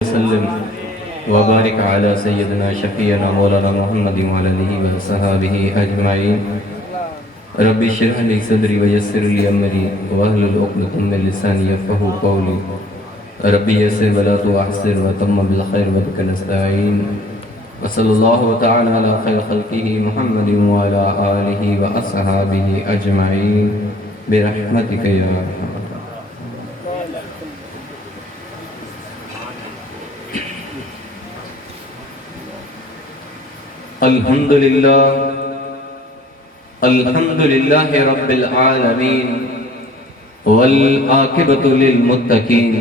वसल्लम वबारिक अला सय्यदना शफीना मौलाना मुहम्मद व आलिहि व सहाबिहि अजमाइन। रब्बि इश्रह ली सदरी व यस्सिर ली अमरी वहलुल उक़दतम मिन लिसानी यफ़क़हू क़ौली। रब्बि यस्सिर व ला तुअस्सिर व तम्मिम बिल खैर व बिका नस्तईन। व सल्लल्लाहु तआला अला खैर खल्क़िही मुहम्मद व अला आलिहि व अस्हाबिहि अजमाइन बिरहमतिका या अरहम। अल्हम्दुलिल्लाह रब्बिल आलमीन वल आकिबतु लिल मुत्तकीन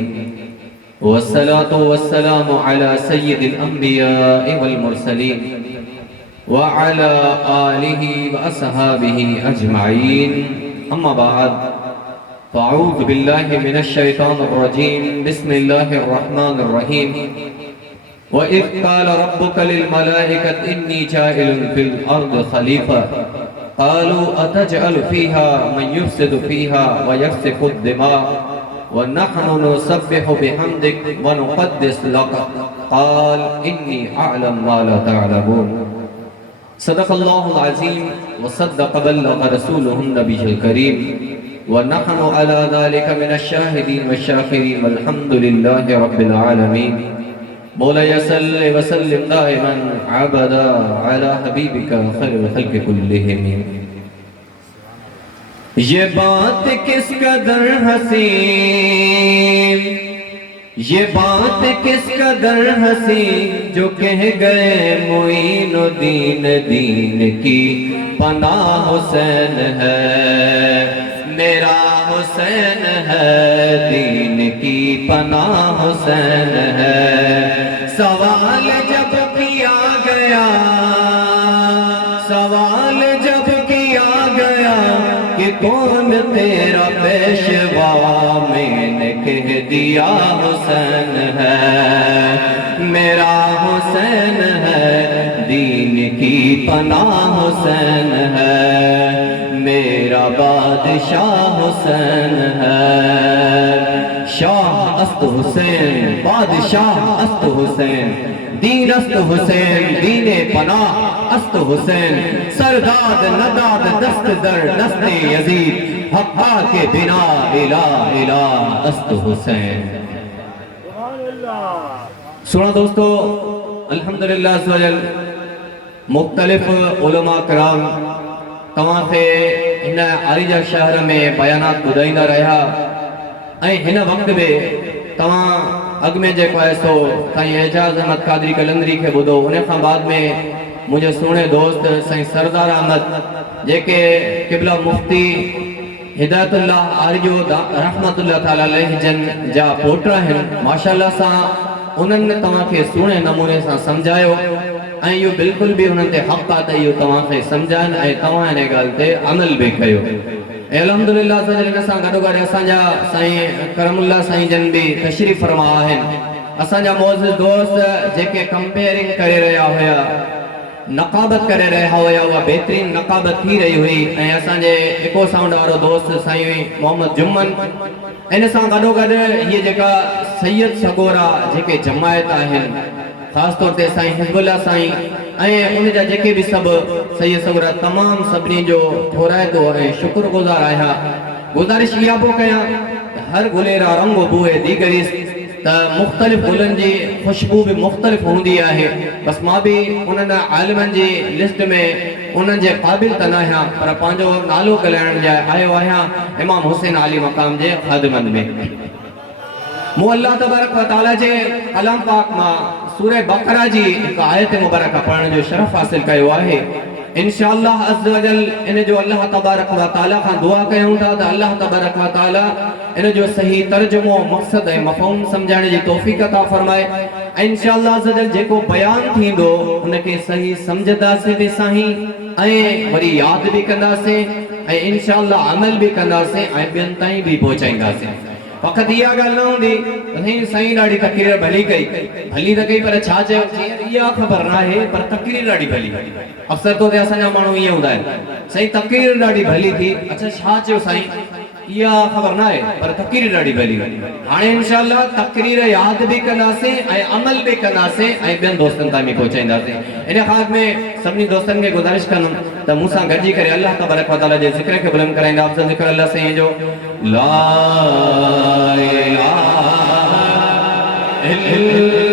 वस्सलातु वस्सलामु अला सय्यिदिल अंबिया'i वल मुरसलीन व अला आलिहि व अस्हाबिहि अजमाइन। अम्मा बाद फ़अऊज़ु बिल्लाहि मिनश शैतानिर रजीम। बिस्मिल्लाहिर रहमानिर रहीम। वइज़ क़ाल रब्बुका लिल मलाइकति इन्नी जाइलुन फ़िल अर्दि ख़लीफ़ा क़ालू अतजअलु फ़ीहा मन युफ़्सिदु फ़ीहा व यस्फ़िकु दिमा व नहनु नुसब्बिहु बिहम्दिक व नुक़द्दिसु लक क़ाल इन्नी अअलमु मा ला तअलमून। सदक़ल्लाहुल अज़ीम व सद्दक़ बल्लग़ रसूलुहुन नबियुल करीम व नहनु अला ज़ालिका मिनश शाहिदीन व शाकिरीन वल्हम्दुलिल्लाहि रब्बिल आलमीन। मौलाया सल्लि व सल्लिम दाइमन अबदा अला हबीबिका खैरुल खल्क़ि कुल्लिहिम। ये बात किस कदर हसीन, ये बात किस कदर हसीन जो कह गए मोइनुद्दीन दीन की पनाह हुसैन है, मेरा हुसैन है, दीन की पनाह हुसैन है। सवाल जब किया गया, सवाल जब किया गया कि कौन तेरा पेशवा, मैंने कह दिया हुसैन है, मेरा हुसैन है, दीन की पनाह हुसैन है, मेरा बादशाह हुसैन है। शाह अस्त हुसैन, बादशाह अस्त हुसैन, दीन अस्त हुसैन, दीने पनाह अस्त हुसैन, सरदाद नदाद दस्त दर दस्ते यजीद, हक्का के बिना इला इला अस्त हुसैन। सुनो दोस्तों, अल्हम्दुलिल्लाह सवजल मुख्तलिफ उलमा कराम तव्हां खे हिन आरिजा शहर में बयानात ॿुधाईंदा रहिया ऐं हिन वक़्त में तव्हां अॻु में जेको आहे सो साईं एजाज़ अहमद क़ादरी कलंदरी खे ॿुधो। उन खां बाद में मुंहिंजे सुहिणे दोस्त साईं सरदार अहमद जेके क़िबला मुफ्ती हिदायतुल्लाह आरिजो रहमतुल्लाह ताला अलैहि जन जा पोट आहिनि। माशाअल्लाह सां उन्हनि तव्हांखे सुहिणे नमूने सां सम्झायो ऐं इहो बिल्कुलु बि हुननि ते हक़ आहे त इहो तव्हांखे सम्झाइनि ऐं तव्हां हिन ॻाल्हि ते अमल बि कयो। अल्हम्दुलिल्लाह हिन सां गॾोगॾु असांजा साईं करमुल्लाह साईं जन बि तशरीफ़ फरमा आहिनि। असांजा मौजूद दोस्त जेके कंपेयरिंग करे रहिया हुया, नक़ाबत करे रहिया हुया, उहा बहितरीन नक़ाबत थी रही हुई। ऐं असांजे इको साउंड वारो दोस्त साईं मोहम्मद जुम्मन, इन सां गॾोगॾु इहे जेका सैयद सगोरा जेके जमायत आहिनि, ख़ासि तौर ते साईं हिज़्बुल्लाह साईं ऐं उन जा जेके बि सभु सैयद सगोरा तमामु सभिनी जो थोराइतो ऐं शुक्रगुज़ार आहियां। गुज़ारिश इहा पोइ कयां त हर गुलेरा रंग बूहे दीगरिस, त मुख़्तलिफ़ गुलनि जी ख़ुशबू बि मुख़्तलिफ़ हूंदी आहे। बसि मां बि उन्हनि आलिमनि जी लिस्ट में उन्हनि जे क़ाबिल त न आहियां, पर पंहिंजो नालो ॻाल्हाइण लाइ आयो आहियां इमाम हुसैन अली मक़ाम जे ख़ादिमनि में। मूं अल्लाह तबारक व तआला जे कलाम पाक मां सूरह बक़रा जी हिकु आयत मुबारक पढ़ण जो शरफ़ हासिल कयो आहे। इंशाअल्लाह अज़्ज़ व जल इन जो अल्लाह तबारक व तआला खां दुआ कयूं था त अल्लाह तबारक व तआला इन जो सही तर्जुमो मक़सद ऐं मफ़हूम सम्झण जी तौफ़ीक़ अता फ़रमाए। ऐं इंशाअल्लाह अज़्ज़ व जल जेको बयान थींदो उनखे सही सम्झंदासीं बि साईं ऐं वरी यादि बि कंदासीं ऐं इंशाअल्लाह अमल बि कंदासीं ऐं ॿियनि ताईं बि पहुचाईंदासीं। फ़क़ति इहा ॻाल्हि न हूंदी साईं ॾाढी तक़रीर भली कई, भली त कई पर छा चयो इहा ख़बर न आहे, पर तक़रीर ॾाढी भली। अक्सर तौर ते असांजा माण्हू ईअं हूंदा आहिनि, साईं तक़रीर ॾाढी भली थी, अच्छा छा चयो साईं, या खबर ना है पर तकरीर ॾाढी भली हाणे इंशाअल्लाह तकरीर याद भी कंदासीं ऐं अमल भी कंदासीं ऐं ॿियनि दोस्तनि ताईं बि पहुचाईंदासीं। इन ख़ास में सभिनी दोस्तनि खे गुज़ारिश कंदुमि त मूंसां गॾिजी करे अल्लाह तबारक व तआला जे ज़िक्र खे बुलंद कराईंदा। अफ़ज़ल ज़िक्र अल्लाह साईं जो ला इलाहा इल्लल्लाह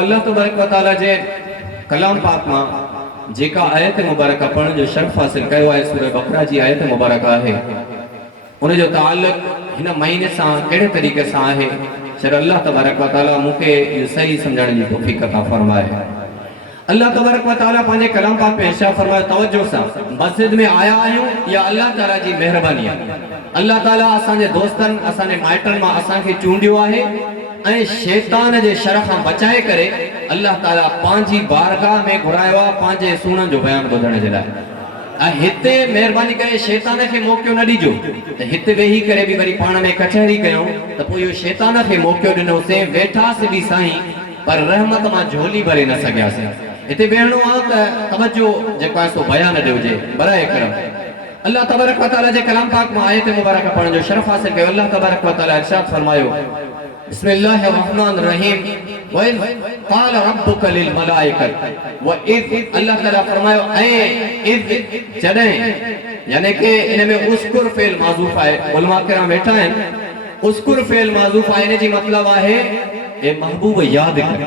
अल्लाह तबारक व तआला जे कलाम पाक मां जेका आयत मुबारक पढ़ण जो शर्फ हासिल कयो आहे सूरह बकरा जी आयत मुबारक आहे। उन जो ताल्लुक हिन महीने सां कहिड़े तरीक़े सां आहे छो अल्लाह तबारक व तआला मूंखे इहो सही सम्झण जी तौफ़ीक़ अता फरमाए। अल्लाह तबारक व तआला पंहिंजे कलाम पाक में इरशाद फरमायो तवज्जो सां मस्जिद में आया आहियूं या अल्लाह ताला जी महिरबानी आहे। अल्लाह ताला असांजे दोस्तनि असांजे माइटनि मां असांखे चूंडियो आहे ऐं शैतान जे शर खां बचाए करे अल्लाह ताला पंहिंजी बारगाह में घुरायो आहे पंहिंजे सुणनि जो बयान ॿुधण जे लाइ। ऐं हिते महिरबानी करे शैतान खे मौक़ो न ॾिजो त हिते वेही करे बि वरी पाण में कचहरी कयूं त पोइ इहो शैतान खे मौक़ो ॾिनोसीं वेठासीं बि साईं पर रहमत मां झोली भरे न सघियासीं। हिते वेहणो आहे त तवज्जो जेको आहे सो बयान ॾिजे बराए करम। अल्लाह तबारक व तआला जे कलाम पाक में आयत मुबारक पढ़ण जो शर्फ हासिल कयो। अल्लाह तबारक व तआला इरशाद फरमायो बिस्मिल्लाहिर रहमानिर रहीम व इज़ क़ाल रब्बुका लिल मलाइकत व इज़ अल्लाह ताला फरमायो ऐ इज़ जॾहिं यानी कि इन में उस्कुर फेल माज़ूफ आहे। उलमा किराम वेठा आहिनि उस्कुर फेल माज़ूफ आहे इन जी मतलब आहे ए महबूब याद कर।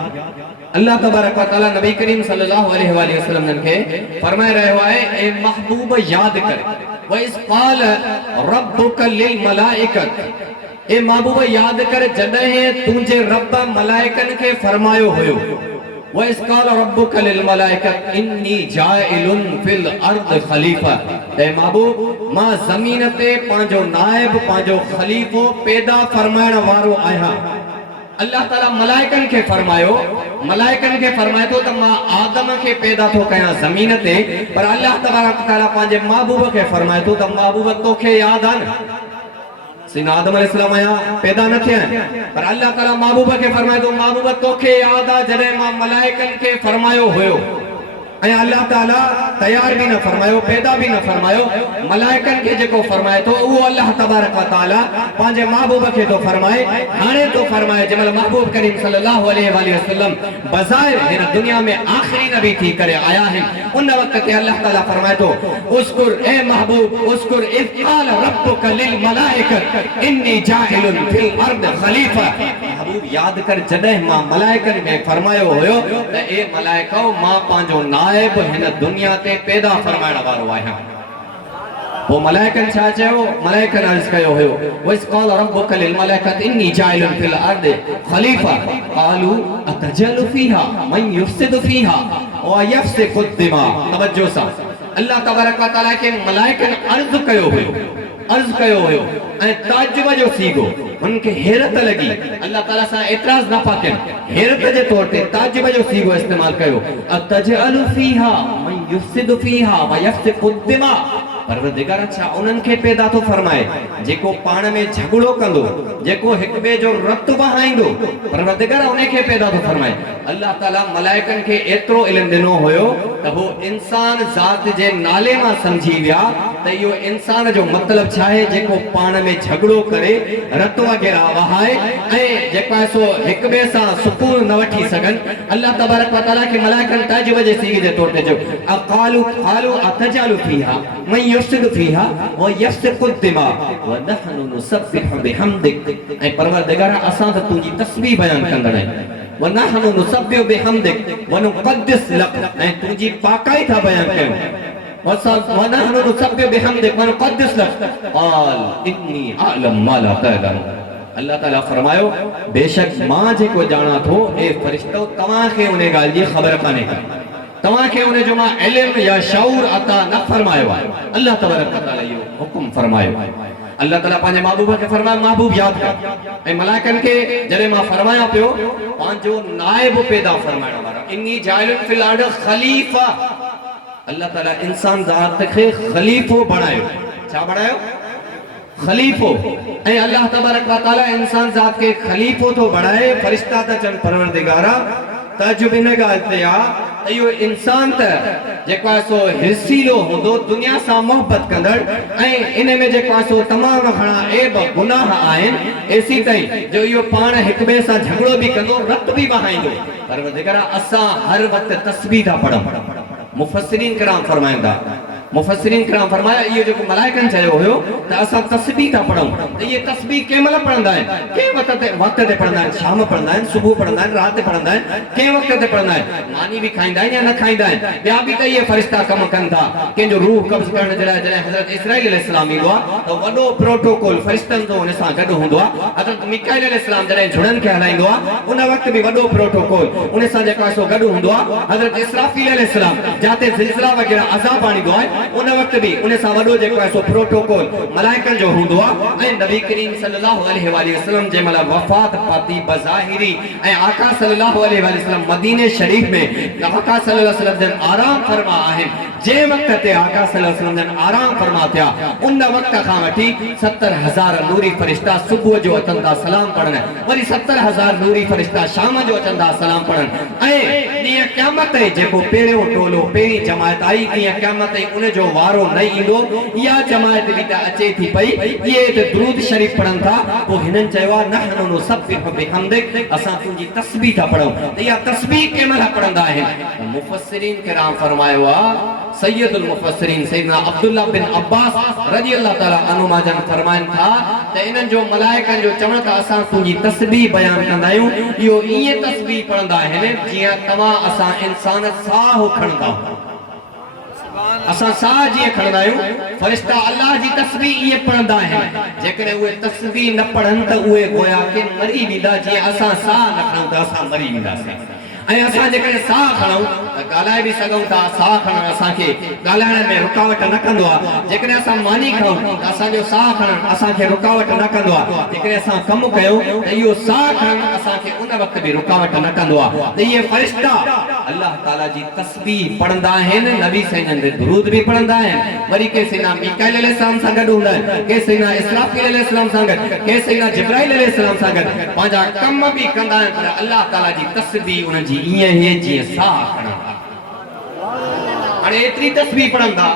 अल्लाह तबारक व तआला नबी करीम सल्लल्लाहु अलैहि वसल्लम के फरमाए रहियो आहे ए महबूब याद कर व इज़ क़ाल रब्बुका लिल मलाइकत ए महबूब याद कर जॾहिं तुंहिंजे रब मलाइकनि खे फरमायो हुयो व इज़ क़ाल रब्बुका लिल मलाइकत इन्नी जाइलुन फिल अर्द खलीफा ए महबूब मां ज़मीन ते पंहिंजो नाइब पंहिंजो खलीफो पैदा फरमाइण वारो आहियां। अल्लाह ताला मलाइकनि खे फरमायो तो त मां आदम खे पैदा थो कयां ज़मीन ते पर अल्लाह तबारक ताला पंहिंजे महबूब खे फरमाए थो त महबूब तोखे यादि आहे सीन आदम अलैहिस्सलाम आया पैदा न थिया पर अल्लाह ताला महबूब के फरमाए तो महबूब तोखे याद आ जडे मां मलाइकन के फरमायो हुयो ऐं अल्लाह ताला तैयार भी न फरमायो पैदा भी न फरमायो मलाइकन के जेको फरमाए तो वो अल्लाह तबारक व तआला पांजे महबूब के तो फरमाए हाने तो फरमाए जमल महबूब करीम सल्लल्लाहु अलैहि वसल्लम बज़ाहिर इन दुनिया में आखिरी नबी थी करे आया है। उन वक्त ते अल्लाह ताला फरमाए तो उस्कुर ए महबूब उस्कुर इज़ क़ाल रब्बुका लिल मलाइकत इन्नी जाइलुन फिल अर्द खलीफा। महबूब याद कर जडे मां मलाइकन में फरमायो हुयो त ए मलाइको मां पांजो नाइब हिन दुनिया ते पैदा फरमाइण वारो आहियां। वो मलाइकन छा चयो मलाइकन अर्ज़ कयो हुयो व इज़ क़ाल रब्बुका लिल मलाइकत इन्नी जाइलुन फिल अर्द खलीफा क़ालू अतजलु फीहा मन युफ़सिदु फीहा व यफ़सिकु दिमा। तवज्जो सा अल्लाह तबारक व तआला के मलाइकन अर्ज़ कयो हुयो ऐं ताजुब जो सीगो उनके हैरत लगी अल्लाह ताला सा एतराज न पाकन हैरत जे तौर ते ताजुब जो सीगो इस्तेमाल कयो अतजअलु फीहा मन युफ़सिदु फीहा व यफ़सिकु दिमा। परवरदिगार छा उन्हनि खे पैदा तो फरमाए जेको पाण में झगड़ो कंदो जेको हिक ॿिए जो रत बहाईंदो परवरदिगार उन्हें खे पैदा तो फरमाए। अल्लाह ताला मलाइकन खे एतिरो इल्म ॾिनो हुयो त हो इंसान ज़ात जे नाले मां समझी विया त इहो इंसान जो मतलब छा आहे जेको पाण में झगड़ो करे रत वग़ैरह वहाए ऐं जेको आहे सो हिक ॿिए सां सुकून न वठी सघनि। अल्लाह तबारक व तआला खे मलाइकन ताजुब जे सीगे जे तौर ते जो क़ालू अतजअलु फीहा मन युफ़सिदु फीहा व यफ़सिकु दिमा व नहनु नुसब्बिहु बिहम्दिक। ऐं परवरदिगार असां त तुंहिंजी तस्बीह बयान कंदड़ आहियूं व नहनु नुसब्बिहु बिहम्दिक व नुक़द्दिस लक ऐं तुंहिंजी पाकाई था बयान कयूं व नहनु नुसब्बिहु बिहम्दिक व नुक़द्दिस लक क़ाल इन्नी अअलम मा ला तअलम। अल्लाह ताला फरमायो बेशक मां जेको ॼाणा थो ए फरिश्तो तव्हां खे उन ॻाल्हि जी ख़बर कान्हे तव्हां खे उन जो मां इल्म या शऊर अता न फरमायो आहे। अल्लाह तबारक व तआला इहो हुकुम फरमायो। अल्लाह ताला पंहिंजे महबूब खे फरमायो महबूब यादि कर ऐं मलाइकनि खे जॾहिं मां फरमायां पियो पंहिंजो नाइब पैदा फरमाइण वारा इन्नी जाइलुन फिल अर्द खलीफा अल्लाह ताला इंसान ज़ात खे ख़लीफ़ो बणायो। छा बणायो? ख़लीफ़ो। ऐं अल्लाह तबारक व तआला इंसान ज़ात खे ख़लीफ़ो थो बणाए। फ़रिश्ता त चवनि परवरदिगारा ताजुब इन ॻाल्हि ते आहे त इहो इंसान त जेको आहे सो हिर्सीलो हूंदो, दुनिया सां मोहबत कंदड़, ऐं इन में जेको आहे सो तमामु घणा ऐब गुनाह आहिनि, एसी ताईं जो इहो पाण हिक ॿिए सां झगड़ो बि कंदो, रत बि बहाईंदो। परवरदिगारा असां हर वक़्तु तस्बीह था पढ़ूं। मुफ़स्सिरीन किराम फरमाइनि था, मुफ़स्सिरीन किराम फरमाया इहो जेको मलाइकनि चयो हुयो त असां तस्बीह था पढ़ूं, त इहे तस्बीह कंहिं महिल पढ़ंदा आहिनि? कंहिं वक़्त ते पढ़ंदा आहिनि, शाम पढ़ंदा आहिनि, सुबुह पढ़ंदा आहिनि, राति पढ़ंदा आहिनि, कंहिं वक़्त ते पढ़ंदा आहिनि। मानी बि खाईंदा आहिनि या न खाईंदा आहिनि, ॿिया बि त इहे फ़रिश्ता कमु कनि था। कंहिंजो रूह कब्ज़ करण जे लाइ जॾहिं हज़रत इस्राईल अलैहिस्सलाम ईंदो आहे त वॾो प्रोटोकॉल फ़रिश्तनि जो उन सां गॾु हूंदो आहे। हज़रत मीकाईल अलैहिस्सलाम जॾहिं झुड़नि खे हलाईंदो आहे उन वक़्तु बि वॾो प्रोटोकॉल उन सां जेको आहे सो गॾु हूंदो आहे। हज़रत इसराफील अलैहिस्सलाम जिते ज़िलज़िला वग़ैरह अज़ाब आणींदो आहे उन वक़्तु बि उन सां वॾो जेको आहे सो प्रोटोकॉल मलाइकनि जो हूंदो आहे। ऐं नबी करीम सल्लल्लाहु अलैहि वसल्लम जंहिं महिल वफ़ात पाती बज़ाहिरी ऐं आका सल्लल्लाहु अलैहि वसल्लम मदीने शरीफ़ में आका सल्लल्लाहु अलैहि वसल्लम जन आराम फरमा आहिनि। जंहिं वक़्त ते आका सल्लल्लाहु अलैहि वसल्लम जन आराम फरमा थिया उन वक़्त खां वठी 70,000 नूरी फ़रिश्ता सुबुह जो अचनि था सलाम पढ़नि, वरी 70,000 नूरी फ़रिश्ता शाम जो अचनि था सलाम पढ़नि। ऐं ॾींहुं क़यामत ते जेको पहिरियों टोलो पहिरीं जमायत आई, ॾींहुं क़यामत ते उन जो वारो न ईंदो, इहा जमायत बि त अचे थी पई, इहे त दुरूद शरीफ़ पढ़नि था। पोइ हिननि चयो आहे नहनु नुसब्बिहु बिहम्दिक, असां तुंहिंजी तस्बीह था पढ़ूं। त इहा तस्बीह कंहिं महिल पढ़ंदा आहिनि? मुफ़स्सिरीन किराम फरमायो आहे, सैयदुल मुफ़स्सिरीन सैयदना अब्दुल्लाह बिन अब्बास रज़ियल्लाहु ताला अन्हुमा जन फरमाइनि था त इन्हनि जो मलाइकनि जो चवण त असां तुंहिंजी तस्बीह बयान कंदा आहियूं, इहो ईअं तस्बीह पढ़ंदा आहिनि जीअं तव्हां असां इंसान साह खणंदा आहियूं। असां साह जीअं खणंदा आहियूं, फ़रिश्ता अल्लाह जी तस्बीह ईअं पढ़ंदा आहिनि। जेकॾहिं उहे तस्बीह न पढ़नि त उहे गोया के मरी वेंदा, जीअं असां साह न खणूं त असां मरी वेंदासीं। ऐं असां जेकॾहिं साह खणूं त ॻाल्हाए बि सघूं था, साह खणणु असांखे ॻाल्हाइण में रुकावट न कंदो आहे। जेकॾहिं असां मानी खणूं त असांजो साह खणणु असांखे रुकावट न कंदो आहे। जेकॾहिं असां कमु कयूं त इहो साह खणणु असांखे उन वक़्तु बि रुकावट न कंदो आहे। त इहे फ़रिश्ता अल्लाह ताला जी तस्बीह पढ़ंदा आहिनि, नबी साईं ते दुरूद बि पढ़ंदा आहिनि, वरी के सैयदना मीकाईल अलैहिस्सलाम सां गॾु हूंदा आहिनि, के सैयदना इसराफील अलैहिस्सलाम सां गॾु, के सैयदना जिब्राईल अलैहिस्सलाम सां गॾु पंहिंजा कम बि कंदा आहिनि, पर अल्लाह ताला जी तस्बीह उन्हनि जी ईअं ई जीअं साह खणंदा। हाणे एतिरी तस्बीह पढ़ंदा,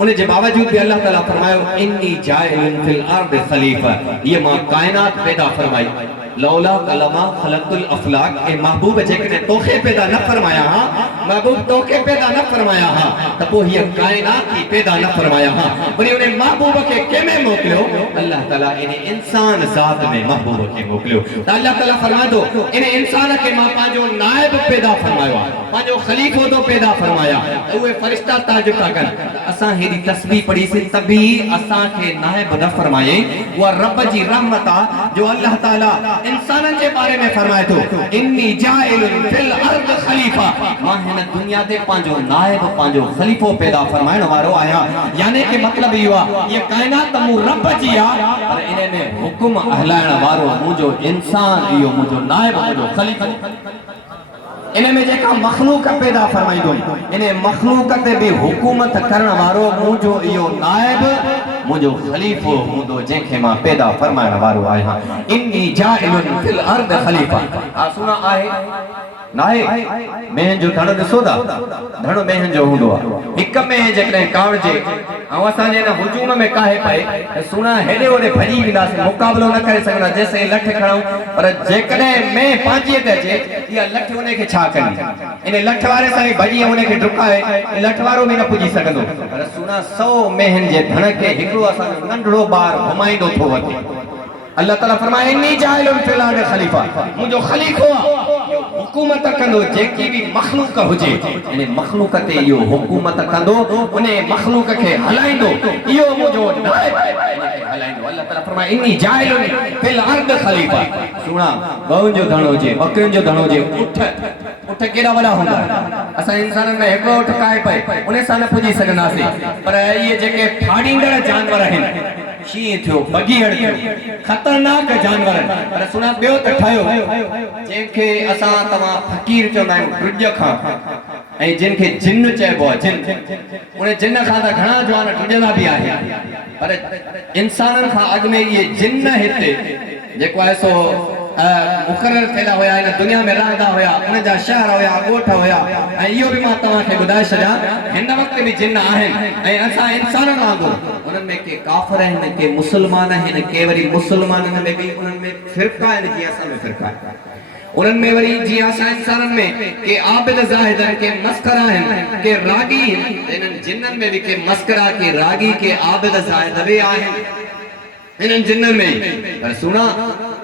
उन जे बावजूद भी अल्लाह ताला फरमायो इन्नी जाइलुन फिल अर्द खलीफा, ये मां कायनात पैदा फरमाई। लौला कलमा खलकुल अफलाक, ए महबूब जेकने तोखे पैदा न फरमाया हा, महबूब तोखे पैदा न फरमाया हा त पोइ हीअ कायनात ही पैदा न फरमाया हा। वरी उन महबूब के केमें मोकिलियो? अल्लाह ताला इन इंसान ज़ात में महबूब के मोकिलियो। त अल्लाह ताला फरमाए थो इन इंसान के मां पंहिंजो नाइब पैदा फरमायो आहे, पंहिंजो ख़लीफ़ो तो पैदा फरमाया। त उहे फ़रिश्ता ताजुब था कनि, असां हेॾी तस्बीह पढ़ीसीं तभी असांखे नाइब न फरमाए। उहा रब जी रहमत आहे जो अल्लाह ताला इंसाननि जे बारे में फरमाए थो इन्नी जाइलुन फिल अर्द खलीफा, मां हिन दुनिया ते पंहिंजो नाइब पंहिंजो ख़लीफ़ो पैदा फरमाइण वारो आहियां। यानी कि मतिलब इहो आहे ये कायनात मूं रब जी आहे, पर इन में हुकुम हलाइण वारो मुंहिंजो इंसान, इहो मुंहिंजो नाइब मुंहिंजो ख़लीफ़ो। इन में जेका मखलूक पैदा फरमाईंदो, इन मखलूक ते भी हुकूमत करण वारो मुंहिंजो इहो नाइब मुंहिंजो ख़लीफ़ो हूंदो, जंहिंखे मां पैदा फरमाइण वारो आहियां। इन्नी जाइलुन फिल अर्द ख़लीफ़ा, सुना आहे नाहे? मेहन जो धण ॾिसो था, धण मेहन जो हूंदो आहे। हिक में जेकॾहिं कावड़जे ऐं असांजे हिन हुजूम में काहे पए त सुना हेॾे होॾे भॼी वेंदासीं, मुक़ाबिलो न करे सघंदा जेसिताईं लठ खणूं। पर जेकॾहिं में पंहिंजीअ ते अचे इहा लठ उनखे छा कंदी? इन लठ वारे सां ई भॼी उनखे डुकाए, लठ वारो बि न पुॼी सघंदो। पर सुना 100 मेहन जे धण खे हिकिड़ो असांजो नंढड़ो ॿार घुमाईंदो थो वञे। अल्लाह ताला फरमाए इन्नी जाइलुन फिल अर्द खलीफा, मुंहिंजो ख़लीफ़ो आहे, हुकूमत कंदो जेकी भी मखलूक हुजे, इन मखलूक ते इहो हुकूमत कंदो, उन मखलूक खे हलाईंदो, इहो मुंहिंजो नाइब हलाईंदो। अल्लाह ताला फरमाए इन्नी जाइलुन फिल अर्द खलीफा। सुणा गऊं जो धण हुजे, बकरियुनि जो धण हुजे, उठ केॾा वॾा हूंदा, असां इंसाननि में हिकिड़ो उठ काए पए उन सां न पुॼी सघंदासीं। पर इहे जेके फाड़ींदड़ जानवर आहिनि, शींहं थियो, बघीअड़ थियो, ख़तरनाक जानवर, पर सुना ॿियो त ठहियो जंहिंखे असां तव्हां फ़कीर चवंदा आहियूं, ॾुज खां ऐं जिन खे जिन चइबो आहे, जिन उन जिन खां त घणा जवान टुॼंदा बि आहिनि, पर इंसाननि खां अॻु में इहे जिन हिते जेको आहे सो मुक़ररु थियल हुया, हिन दुनिया में रहंदा हुया, उन जा शहर हुया, ॻोठ हुया। ऐं इहो बि मां तव्हांखे ॿुधाए छॾियां, हिन वक़्तु बि जिन आहिनि ऐं असां इंसाननि वांगुरु उन्हनि में के काफ़िर आहिनि, के मुस्लमान आहिनि, के वरी मुस्लमाननि में बि उन्हनि में फ़िरक़ा आहिनि, जीअं असां में फ़िरक़ा आहे। उन्हनि में वरी जीअं असां इंसाननि में के आबिद ज़ाहिद आहिनि, के मस्करा आहिनि, के रागी आहिनि, इन्हनि जिन्ननि में बि के मस्करा, के रागी, के आबिद ज़ाहिद बि आहिनि इन्हनि जिन्ननि में। पर सुना,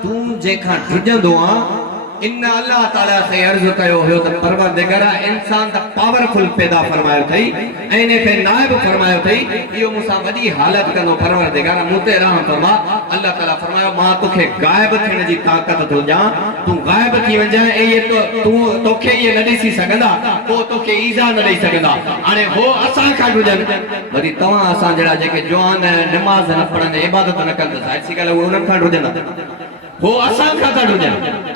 तूं जंहिंखां ढुॼंदो आहे, इन अल्लाह ताला खे अर्ज़ कयो हुयो त परवरदिगार इंसान त पावरफुल पैदा फरमायो अथई ऐं इन खे नाइब फरमायो अथई, इहो मूंसां वॾी हालत कंदो परवरदिगार, मूं ते रहम फरमा। अल्लाह ताला फरमायो, मां तोखे गायब थियण जी ताक़त थो ॾियां, तूं गायब थी वञजांइ ऐं इहे तोखे इहे न ॾिसी सघंदा, पोइ तोखे ईज़ा न ॾेई सघंदा। हाणे हो असां खां ढुॼनि, वरी तव्हां असां जहिड़ा जेके जवान नमाज़ न पढ़नि, इबादत न कनि, त ज़ाहिर सी ॻाल्हि आहे उहे उन्हनि खां ढुॼंदा। वो असां खां था ढुॼनि।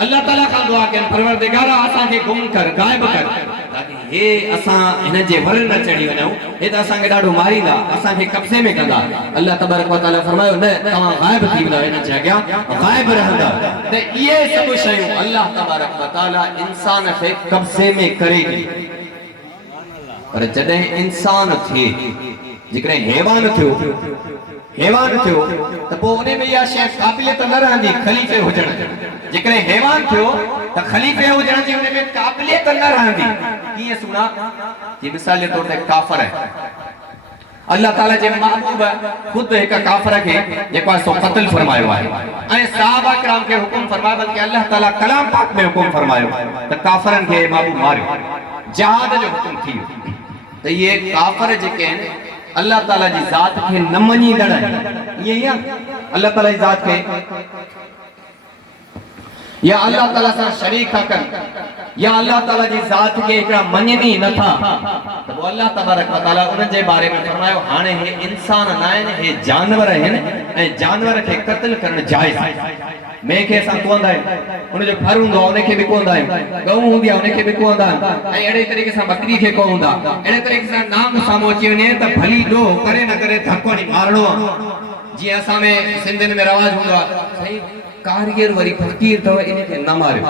अल्लाह ताला खां दुआ कनि, परवरदिगार असांखे गुम कर, गायब कर, ताकि हे असां हिन जे वर न चढ़ी वञूं, हे त असांखे ॾाढो मारींदा, असांखे कब्ज़े में कंदा। अल्लाह तबारक व तआला फरमायो, न तव्हां गायब थी वेंदा, हिन जे अॻियां गायब रहंदा। त इहे सभु शयूं अल्लाह तबारक व तआला इंसान खे कब्ज़े में करे ॾी। पर जॾहिं इंसान थिए, जेकॾहिं हैवान थियो त पोइ उन में इहा शइ क़ाबिलियत न रहंदी ख़लीफ़े हुजण। जेकॾहिं हैवान थियो त ख़लीफ़े हुजण जी उन में क़ाबिलियत न रहंदी। कीअं सुना, जी मिसाल जे तौर ते काफ़िर आहे, अल्लाह ताला जे महबूब ख़ुदि हिक काफ़िर खे जेको आहे सो क़त्ल फरमायो आहे ऐं सहाबा किराम खे हुकुम फरमायो, बल्कि अल्लाह ताला कलाम पाक में हुकुम फरमायो त काफ़िरनि खे महबूब मारियो, जिहाद जो हुकुम थी वियो। त इहे काफ़िर जेके आहिनि, अल्लाह ताला जी ज़ात खे न मञींदड़ आहिनि। इहे अल्लाह ताला जी ज़ात खे या अल्लाह ताला सां शरीक था कनि, या अल्लाह ताला जी ज़ात खे हिकिड़ा मञनि ई नथा, त पोइ अल्लाह तबारक व तआला उन जे बारे में फरमायो, हाणे हे इंसान न आहिनि, हे जानवर आहिनि ऐं जानवर खे क़त्ल करणु जाइज़ आहे। मैं खे असां कुहंदा आहियूं, उनजो फर हूंदो आहे उनखे बि कुहंदा आहियूं, गऊ हूंदी आहे उनखे बि कुहंदा आहियूं, ऐं अहिड़े तरीक़े सां बकरी खे कुहंदा। अहिड़े तरीक़े सां नाम साम्हूं अची वञे त भली ॾो करे न करे धको हणी मारणो आहे। जीअं असां में सिंधियुनि में रवाज हूंदो आहे, साईं कारीगर वरी फ़क़ीर अथव, इनखे न मारियो,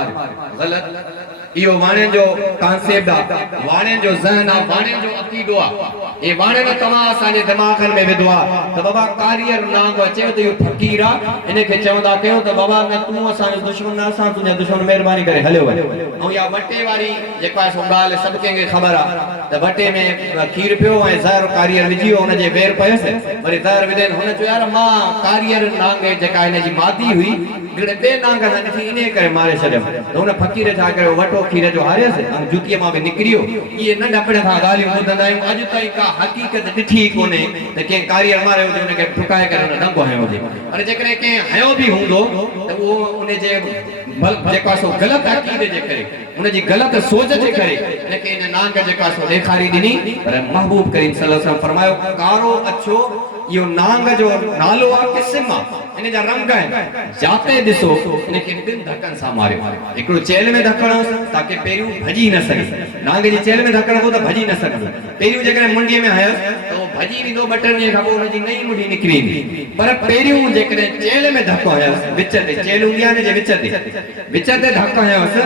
ग़लति। इहो वाणियुनि जो कॉन्सेप्ट आहे, वाणियुनि जो ज़हन आहे, वाणियुनि जो अक़ीदो आहे। ये वाणियुनि तव्हां असांजे दिमाग़नि में विधो आहे त बाबा कारीगर नांग अचे त इहो फ़क़ीर आहे, इनखे चवंदा कयूं त बाबा न तूं असांजो दुश्मन, न असां तुंहिंजा दुश्मन, महिरबानी करे हलियो वञ। ऐं इहा वटे वारी जेको आहे सो ॻाल्हि सभु कंहिंखे ख़बर आहे त वटे में खीर पियो ऐं ज़हर कारीगर विझी वियो, हुनजे वेर पयुसि, वरी ज़हर विधे, हुन चयो यार मां कारीगर नांग जेका हिनजी मादी हुई ॿिए नांग सां ॾिठी, इन करे मारे छॾियमि। त हुन फ़क़ीर छा कयो, वठो खीर जो हारियसि ऐं जुतीअ मां बि निकिरी वियो। इहे नंढा पिण खां ॻाल्हियूं ॿुधंदा आहियूं, अॼु ताईं का हक़ीक़त ॾिठी कोन्हे त कंहिं कारीगर मारियो हुजे, हुनखे ठुकाए करे हुन डंको हयो हुजे। पर जेकॾहिं कंहिं हयो बि हूंदो त उहो उनजे जेको आहे सो ग़लति अक़ीदे जे करे, उनजी ग़लति सोच जे करे हिनखे इन नांग जेको आहे सो ॾेखारी ॾिनी। पर महबूब करीम सल्लल्लाहु अलैहि वसल्लम फरमायो, कारो अछो इहो नांग जो नालो आहे, क़िस्म आहे, इन जा रंग आहिनि, जाते ॾिसो इनखे ॿिनि धकनि सां मारियो। हिकिड़ो चेल में धकण ताकि पहिरियों भॼी न सघे, नांग जी चेल में धकण हो त भॼी न सघंदो। पहिरियों जेकॾहिं मुंडीअ में हयसि त उहो भॼी वेंदो, ॿ टे ॾींहं खां पोइ हुनजी नई मुंडी निकिरी ईंदी। पर पहिरियों जेकॾहिं चेल में धको हयसि, विच ते चेल हूंदी आहे न, जे विच ते धक हयसि,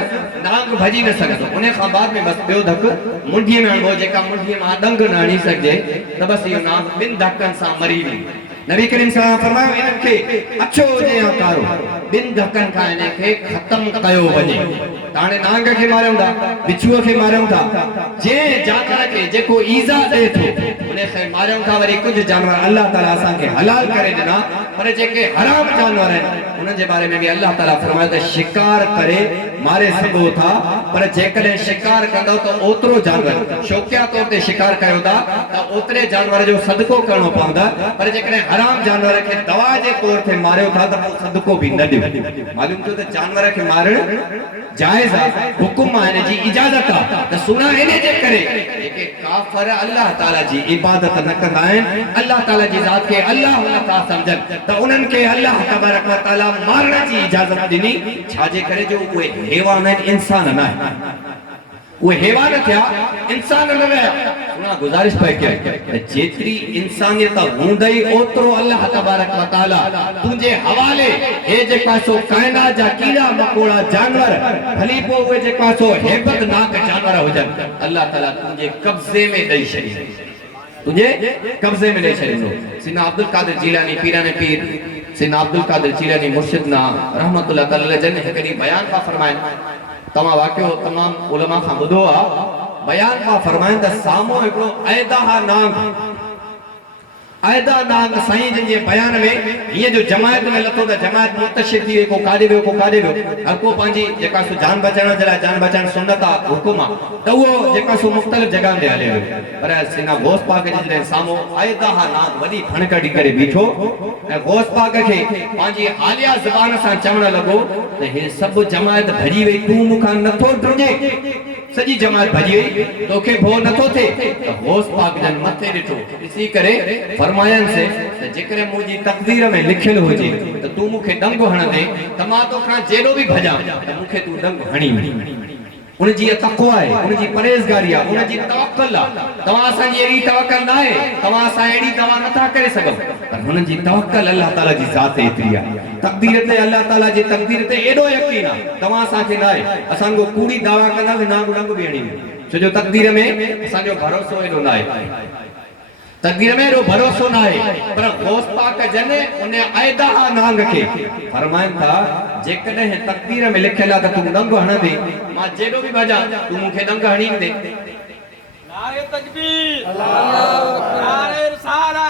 नांग भॼी न सघंदो। उन खां बाद में बसि ॿियो धक मुंडीअ में हणिबो, जेका मुंडीअ मां ॾंग न हणी सघिजे, त बसि इहो नांग ॿिनि धकनि सां मरी वेंदो। नबी करीम सल्लल्लाहु अलैहि वसल्लम फरमायो, इनखे अछो हुजे या कारो, ॿिनि धकनि खां इनखे ख़तम कयो वञे। त हाणे नांग खे मारियूं था, बिच्छूअ खे मारियूं था, जंहिं जानवर खे जेको ईज़ा ॾिए थो उनखे मारियूं था। वरी कुझु जानवर अल्लाह ताला असांखे हलाल करे ॾिना, पर जेके हराम जानवर आहिनि उन्हनि जे बारे में बि अल्लाह ताला फरमायो त शिकार करे मारे सघो था, पर जेकॾहिं शिकार कंदो त ओतिरो जानवर, शौक़िया तौर ते शिकार कयो था त ओतिरे जानवर जो सदको करणो पवंदा। पर जेकॾहिं हराम जानवर खे दवा जे तौर ते मारियो था त पोइ सदको बि न ॾियो। मालूम थियो त जानवर खे मारणु जाइज़ आहे, हुकुम आहे, हिन जी इजाज़त आहे। त सुना इन जे करे जेके काफ़िर अल्लाह ताला जी इबादत न कंदा आहिनि, अल्लाह ताला जी ज़ात खे अल्लाह नथा सम्झनि, त उन्हनि खे अल्लाह तबारक व तआला मारण जी इजाज़त ॾिनी। छाजे करे जो उहे हैवान आहिनि, इंसान न आहिनि। वो हैवान थिया, इंसान न रहा। सुना गुजारिश पे क्या जेतरी इंसानियत हूंदई ओतरो अल्लाह तबारक व तआला तुझे हवाले हे जेका सो कायनात जा कीड़ा मकोड़ा जानवर भली पो वे जेका सो हेबत नाक जानवर हुजन अल्लाह ताला तुझे कब्जे में दई छड़ी, तुझे कब्जे में दई छड़ींदो। सीना अब्दुल कादिर जीलानी पीराने पीर सीना अब्दुल कादिर जीलानी मुर्शिद ना रहमतुल्लाह तआला जन हिकड़ी बयान का फरमाए तमा वाक्यो तमाम उलमा खां ॿुधो आ। बयान का फरमाइन त सामो हिकड़ो आयदा नांग साईं जिन जे बयान में ये जो जमायत में लथो त जमायत मुंतशिर थी को काडे वियो हर को पांजी जेका सो जान बचाइण जे लाइ जान बचाइण सुन्नत आ हुकुम आ त वो जेका सो मुख्तलिफ जगह ते हले वियो। पर सिना गौस पाक जे सामो आयदा नांग वडी फणकड़ी करे बीठो ऐं गौस पाक के पांजी हालिया ज़बान सां चवण लगो त हे सब जमायत भजी वई, तू मुखा नथो ड्रजे, सजी जमात भजी वई, तोखे भो नथो थे। त गौस पाक जन मथे ॾिठो, ॾिसी करे फरमायन से त जेकरे मुजी तकदीर में लिखियल होजे त तू मुखे डंग हणदे त मां तोखां जेड़ो भी भजा त मुखे तू डंग हणी वञी। उन जी तक़वा है, उन जी परहेज़गारी है, उन जी तवक्कुल है। तवा सा एड़ी तवक्कुल ना है, तवा सा एड़ी तवा नथा करे सको, पर उन जी तवक्कुल अल्लाह ताला जी जात एतरी है। तकदीर ते अल्लाह ताला जी तकदीर ते एडो यकीन है, तवा सा के ना है। असन को कूड़ी दावा करना ना डंग भी हणी छो जो तकदीर में असन जो भरोसो एडो ना है, तकदीर में रो भरोसो ना है। पर गौस पाक जन उन आयदा नांग के फरमाइन था जेकने तकदीर में लिखियल त तू डंग हणदे मां जेडो भी भजा तू मुखे डंग हणी दे। नारे तकबीर अल्लाहु अकबर, नारे रिसाला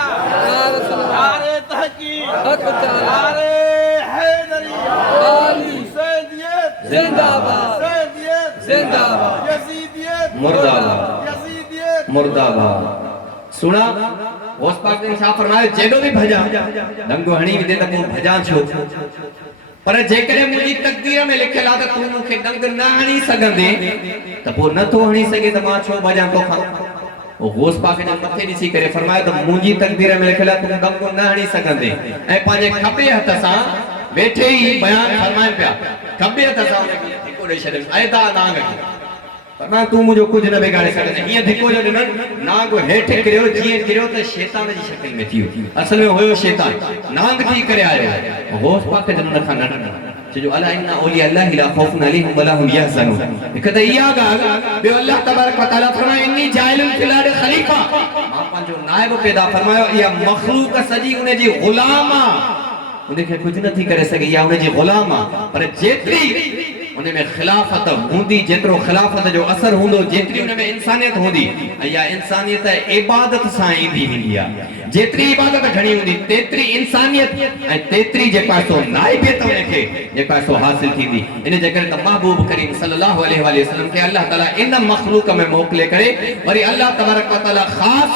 नारे तहकीक नारे हैदरी हुसैनियत जिंदाबाद, सैयदियत जिंदाबाद, यजीदियत मुर्दाबाद, यजीदियत मुर्दाबाद। सुना गौस पाक ने छा फरमायो जेडो भी भजा डंग हणी दे त तू भजा छो, पर जेकरे मुजी तकदीर में लिखियल आ त तू मुखे डंग न हणी सगंदे त पो नथो हणी सगे त मां छो भजा तोखां। ओ गौस पाक ने मथे ॾिसी करे फरमायो त मुजी तकदीर में लिखियल आ तू डंग न हणी सगंदे ऐं पांजे खबे हथ सां वेठे ही बयान फरमाए पिया, खबे हथ सां धिको ॾेई छॾियो आयदा नांग फरमाया तू मुझो कुछ न बिगाड़े सके। ये धिको जो ॾिनन नांग हेठि किरियो जीअं किरियो त शैतान जी शक्ल में थियो, असल में हुयो शैतान नांग थी करे आयो। गौस पाक जन खां न जो अला इन्ना औलिया अल्लाह ला खौफुन अलैहिम वला हुम यहज़नून। हिक त इहा ॻाल्हि, ॿियो अल्लाह तबारक व तआला फरमाए इन्नी जाइलुन फिल अर्द खलीफा, मां पंहिंजो नाइब पैदा फरमायो, इहा मखलूक सजी उन जी गुलाम आ, उनखे कुछ न थी करे सके, इहा उन जी गुलाम आ। पर जेतरी उन में खिलाफत हूंदी, जेतरो खिलाफत जो असर हुंदो, जेतरी उन में इंसानियत हुंदी, या इंसानियत इबादत सां ईंदी वेंदी आहे। जेतरी इबादत घणी हुंदी तेतरी इंसानियत ऐं तेतरी जेका सो नाइबियत उनखे जेका सो हासिल थींदी। इन जे करे त महबूब करीम सल्लल्लाहु अलैहि वसल्लम के अल्लाह ताला इन मखलूक में मोकले करे वरी अल्लाह तबारक व तआला खास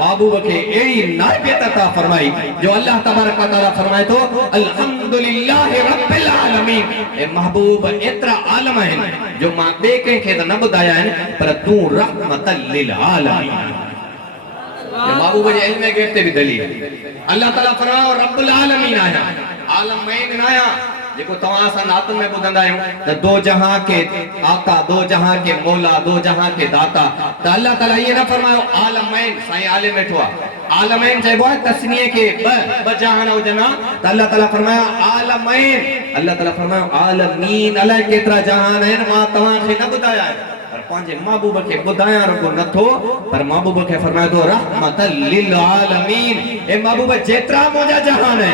महबूब के एड़ी नाइबियत अता फरमाई जो अल्लाह तबारक व तआला फरमाए तो अल्हम्दुलिल्लाहि रब्बिल आलमीन। ए महबूब एतरा आलम है जो मां बे के त न बुधाया है, पर तू रहमतल लिल आलमीन। ये महबूब जे इल्म गेट ते भी दलील अल्लाह ताला फरमायो रब्बुल आलमीन आया, आलमीन आया जेको तवा सा नातन में बुधंदा आयो त दो जहां के आका, दो जहां के मौला, दो जहां के दाता। त अल्लाह ताला ये न फरमायो आलमीन, साईं आलिम बैठो आ आलमीन चइबो है तस्निये के ब जहान हो जना, त अल्लाह ताला फरमायो आलमीन, अल्लाह ताला फरमायो आलमीन। अल्लाह केतरा जहान है मां तवा के न बुधाया है, पर पांजे महबूब के बुधाया रगो नथो, पर महबूब के फरमायो तो रहमतल लिल आलमीन। ए महबूब जेतरा मोजा जहान है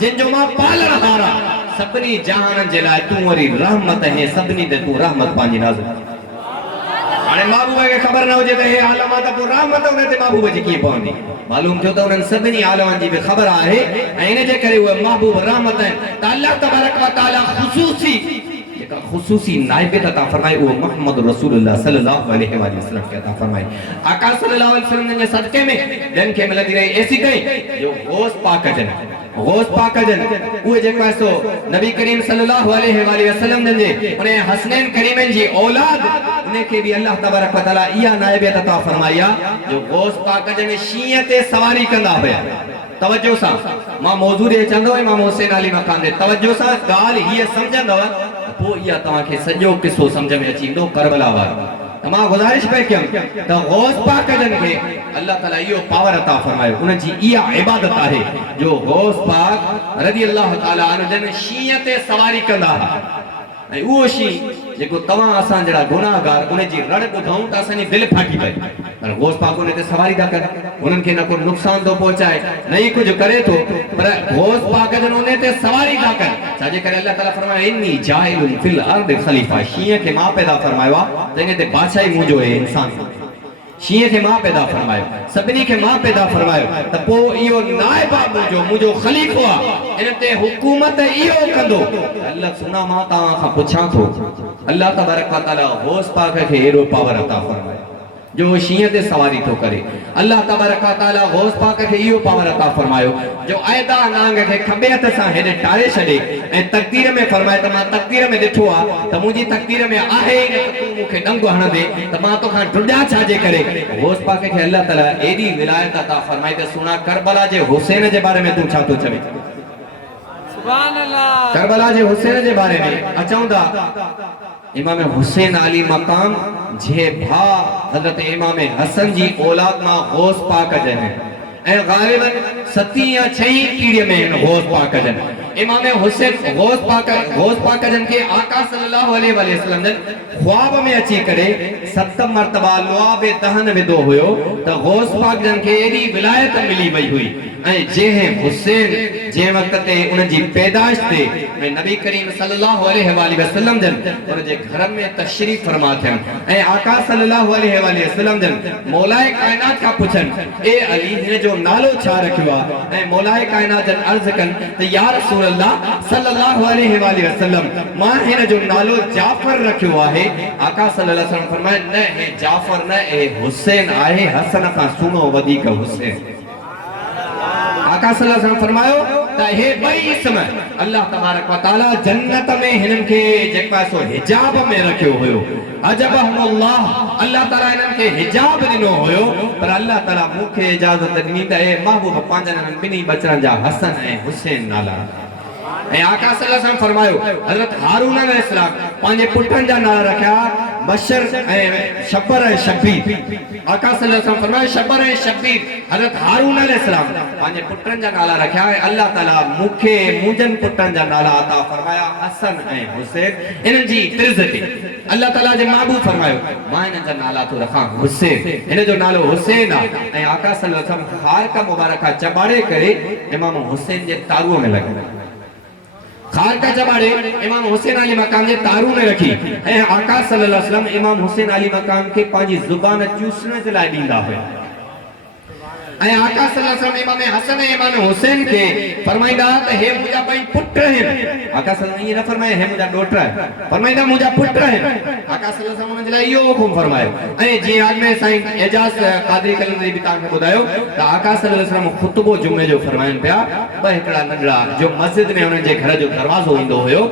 जिन जो मां पालन हारा सबनी जहान जे लाइ तू वरी रहमत है, सबनी दे तू रहमत पांजी नाज़िल। हाणे महबूब के खबर न हुजे त हे आलम त पो रहमत उन ते महबूब जी कीअं पवंदी, मालूम थियो त उन्हनि सभिनी आलमनि जी बि ख़बर आहे ऐं इन जे करे उहे महबूब रहमत आहिनि। त अल्लाह तबारक व तआला ख़ुसूसी जेका ख़ुसूसी नाइबियत अता फरमाई उहो मुहम्मद रसूलुल्लाह सल्लल्लाहु अलैहि वसल्लम के अता फरमाई। आका सल्लल्लाहु अलैहि वसल्लम जे सदके में ॾियनि खे मिलंदी रही ऐसी कई जो गौस पाक जन उहे जेका सो नबी करीम सल्लल्लाहु अलैहि वसल्लम जे उन हसनैन करीमन जी औलाद उनखे भी अल्लाह तबारक व तआला इहा नाइबियत अता फरमाई आहे जो गौस पाक जन शींहं ते सवारी कंदा हुया। तवज्जो सां मां मौजूद चंदो इमाम हुसैन अली मकान दे तवज्जो सां ॻाल्हि हीअ सम्झंदव पोइ इहा तव्हांखे सॼो किस्सो सम्झ में अची वेंदो करबला वारो। तमाम गुजारिश पे कयम त गौस पाक जन के अल्लाह ताला इहो पावर अता फरमायो उन जी इहा इबादत आहे जो गौस पाक रज़ी अल्लाह ताला अन्हु जन शींहं ते सवारी कंदा ऐं उहो शींहुं जेको तव्हां असां जहिड़ा गुनाहगार उन जी रड़ ॿुधूं त असांजी दिलि फाटी पए पर गौस पाक उन ते सवारी था कनि उन्हनि खे न को नुक़सान थो पहुचाए न ई कुझु करे थो पर गौस पाक जन उन ते सवारी था कनि छाजे करे अल्लाह ताला फरमायो इन्नी जाइलुन फिल अर्द खलीफा शींहं खे मां पैदा फरमायो आहे तंहिंजे ते बादशाही मुंहिंजो आहे इंसान शींहं खे मां पैदा फरमायो सभिनी खे मां पैदा फरमायो त पोइ इहो नाइब आहे मुंहिंजो खलीफ़ो आहे इन ते हुकूमत इहो कंदो अल्लाह सुना मां तव्हां खां पुछां थो अल्लाह तबारक व तआला गौस पाक खे एॾो पावर अता फरमायो जो शींहं ते सवारी थो करे अल्लाह तबारक व तआला गौस पाक खे इहो पावर अता फरमायो जो आयदा नांग खे खॿे हथ सां हेॾे टारे छॾे ऐं तक़दीर में फरमाए त मां तक़दीर में ॾिठो आहे त मुंहिंजी तक़दीर में आहे ई न त तूं मूंखे ॾंग हणंदे त मां तोखां ॾुॾा छाजे करे गौस पाक खे अल्लाह ताला एॾी विलायत अता फरमाई त सुना करबला जे हुसैन जे बारे में तूं छा थो चवे सुभान अल्लाह करबला जे हुसैन जे बारे में अचूं था इमाम हुसैन अली मकाम जे भा हजरत इमाम हसन जी औलाद मां गौस पाक जन ऐं गालिबन 7 या 6 पीढ़ी में गौस पाक जन इमाम हुसैन गौस पाक जन के आका सल्लल्लाहु अलैहि वसल्लम जन ख्वाब में अची करे 7 मर्तबा लुआब दहन विधो हुयो त गौस पाक जन के एडी विलायत मिली वई हुई ऐं जे हुसैन जे वक्त ते उन जी पैदाइश ते ऐं नबी करीम सल्लल्लाहु अलैहि वसल्लम जन उन जे घर में तशरीफ फरमा थियन ऐं आका सल्लल्लाहु अलैहि वसल्लम जन मौलाए कायनात का पुछन ए अली हिन जो नालो छा रखियो आहे ऐं मौलाए कायनात जन अर्ज कन त या रसूल अल्लाह सल्लल्लाहु अलैहि वसल्लम मां हिन जो नालो जाफर रखियो आहे आका सल्लल्लाहु अलैहि वसल्लम फरमाए न हे जाफर न ए हुसैन आहे हसन खां सुनो वधीक हुसैन आका सल्लल्लाहु अलैहि वसल्लम फरमायो त हे ॿई इस्म अल्लाह तबारक व तआला जन्नत में हिनन के जेका सो हिजाब में रखियो हुयो अजबहुल्लाह अल्लाह ताला हिनन के हिजाब ॾिनो हुयो पर अल्लाह ताला मूंखे इजाज़त ॾिनी त ए महबूब पंहिंजनि ॿिन्ही बचड़नि जा हसन ऐं हुसैन नाला ऐं आका सल्लल्लाहु अलैहि वसल्लम फरमायो हज़रत हारून अलैहिस्सलाम पंहिंजे पुटनि जा नाला रखिया बशर ऐं शबर ऐं शबीर आका सल्लल्लाहु अलैहि वसल्लम फरमायो शबर ऐं शबीर हज़रत हारून अलैहिस्सलाम पंहिंजे पुटनि जा नाला रखिया ऐं अल्लाह ताला मूंखे मुंहिंजनि पुटनि जा नाला अता फरमाया हसन ऐं हुसैन इन्हनि जी इज़्ज़त अल्लाह ताला जे महबूब फरमायो मां इन्हनि जा नाला थो रखां हुसैन हिन जो नालो हुसैन आहे ऐं आका सल्लल्लाहु अलैहि वसल्लम खारका मुबारका चबाड़े करे इमाम हुसैन जे तारूअ में लॻाया खारका चबाड़े इमाम हुसैन अली मकाम जे तारू में रखी ऐं आका सल्लल्लाहु अलैहि वसल्लम इमाम हुसैन अली मकाम के पंहिंजी ज़ुबान चूसण जे लाइ ॾींदा हुया ऐं आका सल्लल्लाहु अलैहि वसल्लम इमाम हसन ऐं इमाम हुसैन के फरमाईंदा त हे मुंहिंजा ॿई पुट आहिनि आका सल्लल्लाहु ईअं न फरमाए हे मुंहिंजा ॾोटर आहिनि फरमाईंदा मुंहिंजा पुट आहिनि आका सल्लल्लाहु अलैहि वसल्लम उन्हनि जे लाइ इहो हुकुम फरमायो ऐं जीअं अॻ में साईं एजाज़ क़ादरी कलंदरी बि तव्हांखे ॿुधायो त आका सल्लल्लाहु अलैहि वसल्लम ख़ुतबो जुमे जो फरमाइनि पिया ॿ हिकिड़ा नंढड़ा जो मस्जिद में उन्हनि जे घर जो दरवाज़ो ईंदो हुयो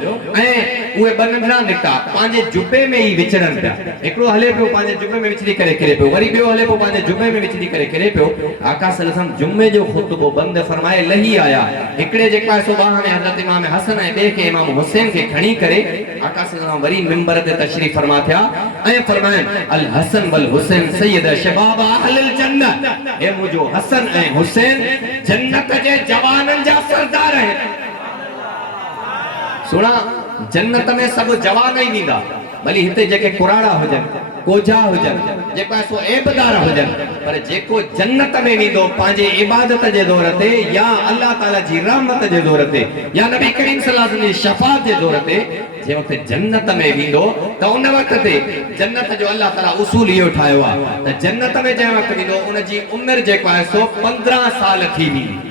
ऐं उहे ॿ नंढड़ा निकिता पंहिंजे जुबे में ई विचरनि पिया हिकिड़ो हले पियो पंहिंजे जुबे में विचरी करे किरे पियो वरी ॿियो हले पियो पंहिंजे जुबे में विचरी करे किरे पियो आका सल्लल्लाहु अलैहि वसल्लम जुमे जो ख़ुतबो बंदि फरमाए लही आया हिकिड़े जेका सो बहाने हज़रत इमाम हसन ऐं ॿिए खे इमाम हुसैन खे खणी करे आका सल्लल्लाहु अलैहि वसल्लम वरी मिंबर ते तशरीफ फरमा थिया ऐं फरमाइनि अल हसन वल हुसैन सय्यद शबाब अहलिल जन्नत हे मुंहिंजो हसन ऐं हुसैन जन्नत जे जवाननि जा सरदार आहिनि सुणा जन्नत में सभु जवान ई ईंदा भली हिते जेके कुराड़ा हुजनि कोझा हुजनि जेका सो ऐबदार हुजनि पर जेको जन्नत में वेंदो पंहिंजे इबादत जे दौर ते या अल्लाह ताला जी रहमत जे दौर ते या नबी करीम सल्लल्लाहु अलैहि वसल्लम जी शफाअत जे दौर ते जे वक्त जन्नत में वेंदो त उन वक्त ते जन्नत जो अल्लाह ताला उसूल इहो ठाहियो आहे त जन्नत में जंहिं वक्त वेंदो उन जी उमिरि जेको आहे सो 15 साल थी वेंदी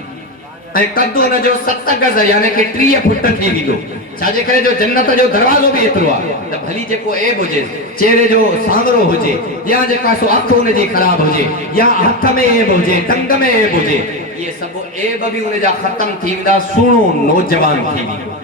ऐं कद उन जो 7 गज यानी कि 30 फुट थी वेंदो छाजे करे जो जन्नत जो दरवाज़ो बि एतिरो आहे त भली जेको ऐब हुजे चेहरे जो सांवरो हुजे या जेका सो अख उन जी ख़राब हुजे या हथ में ऐब हुजे टंग में ऐब हुजे इहे सभु ऐब बि उन जा ख़तम थी वेंदा सुहिणो नौजवान थी वेंदो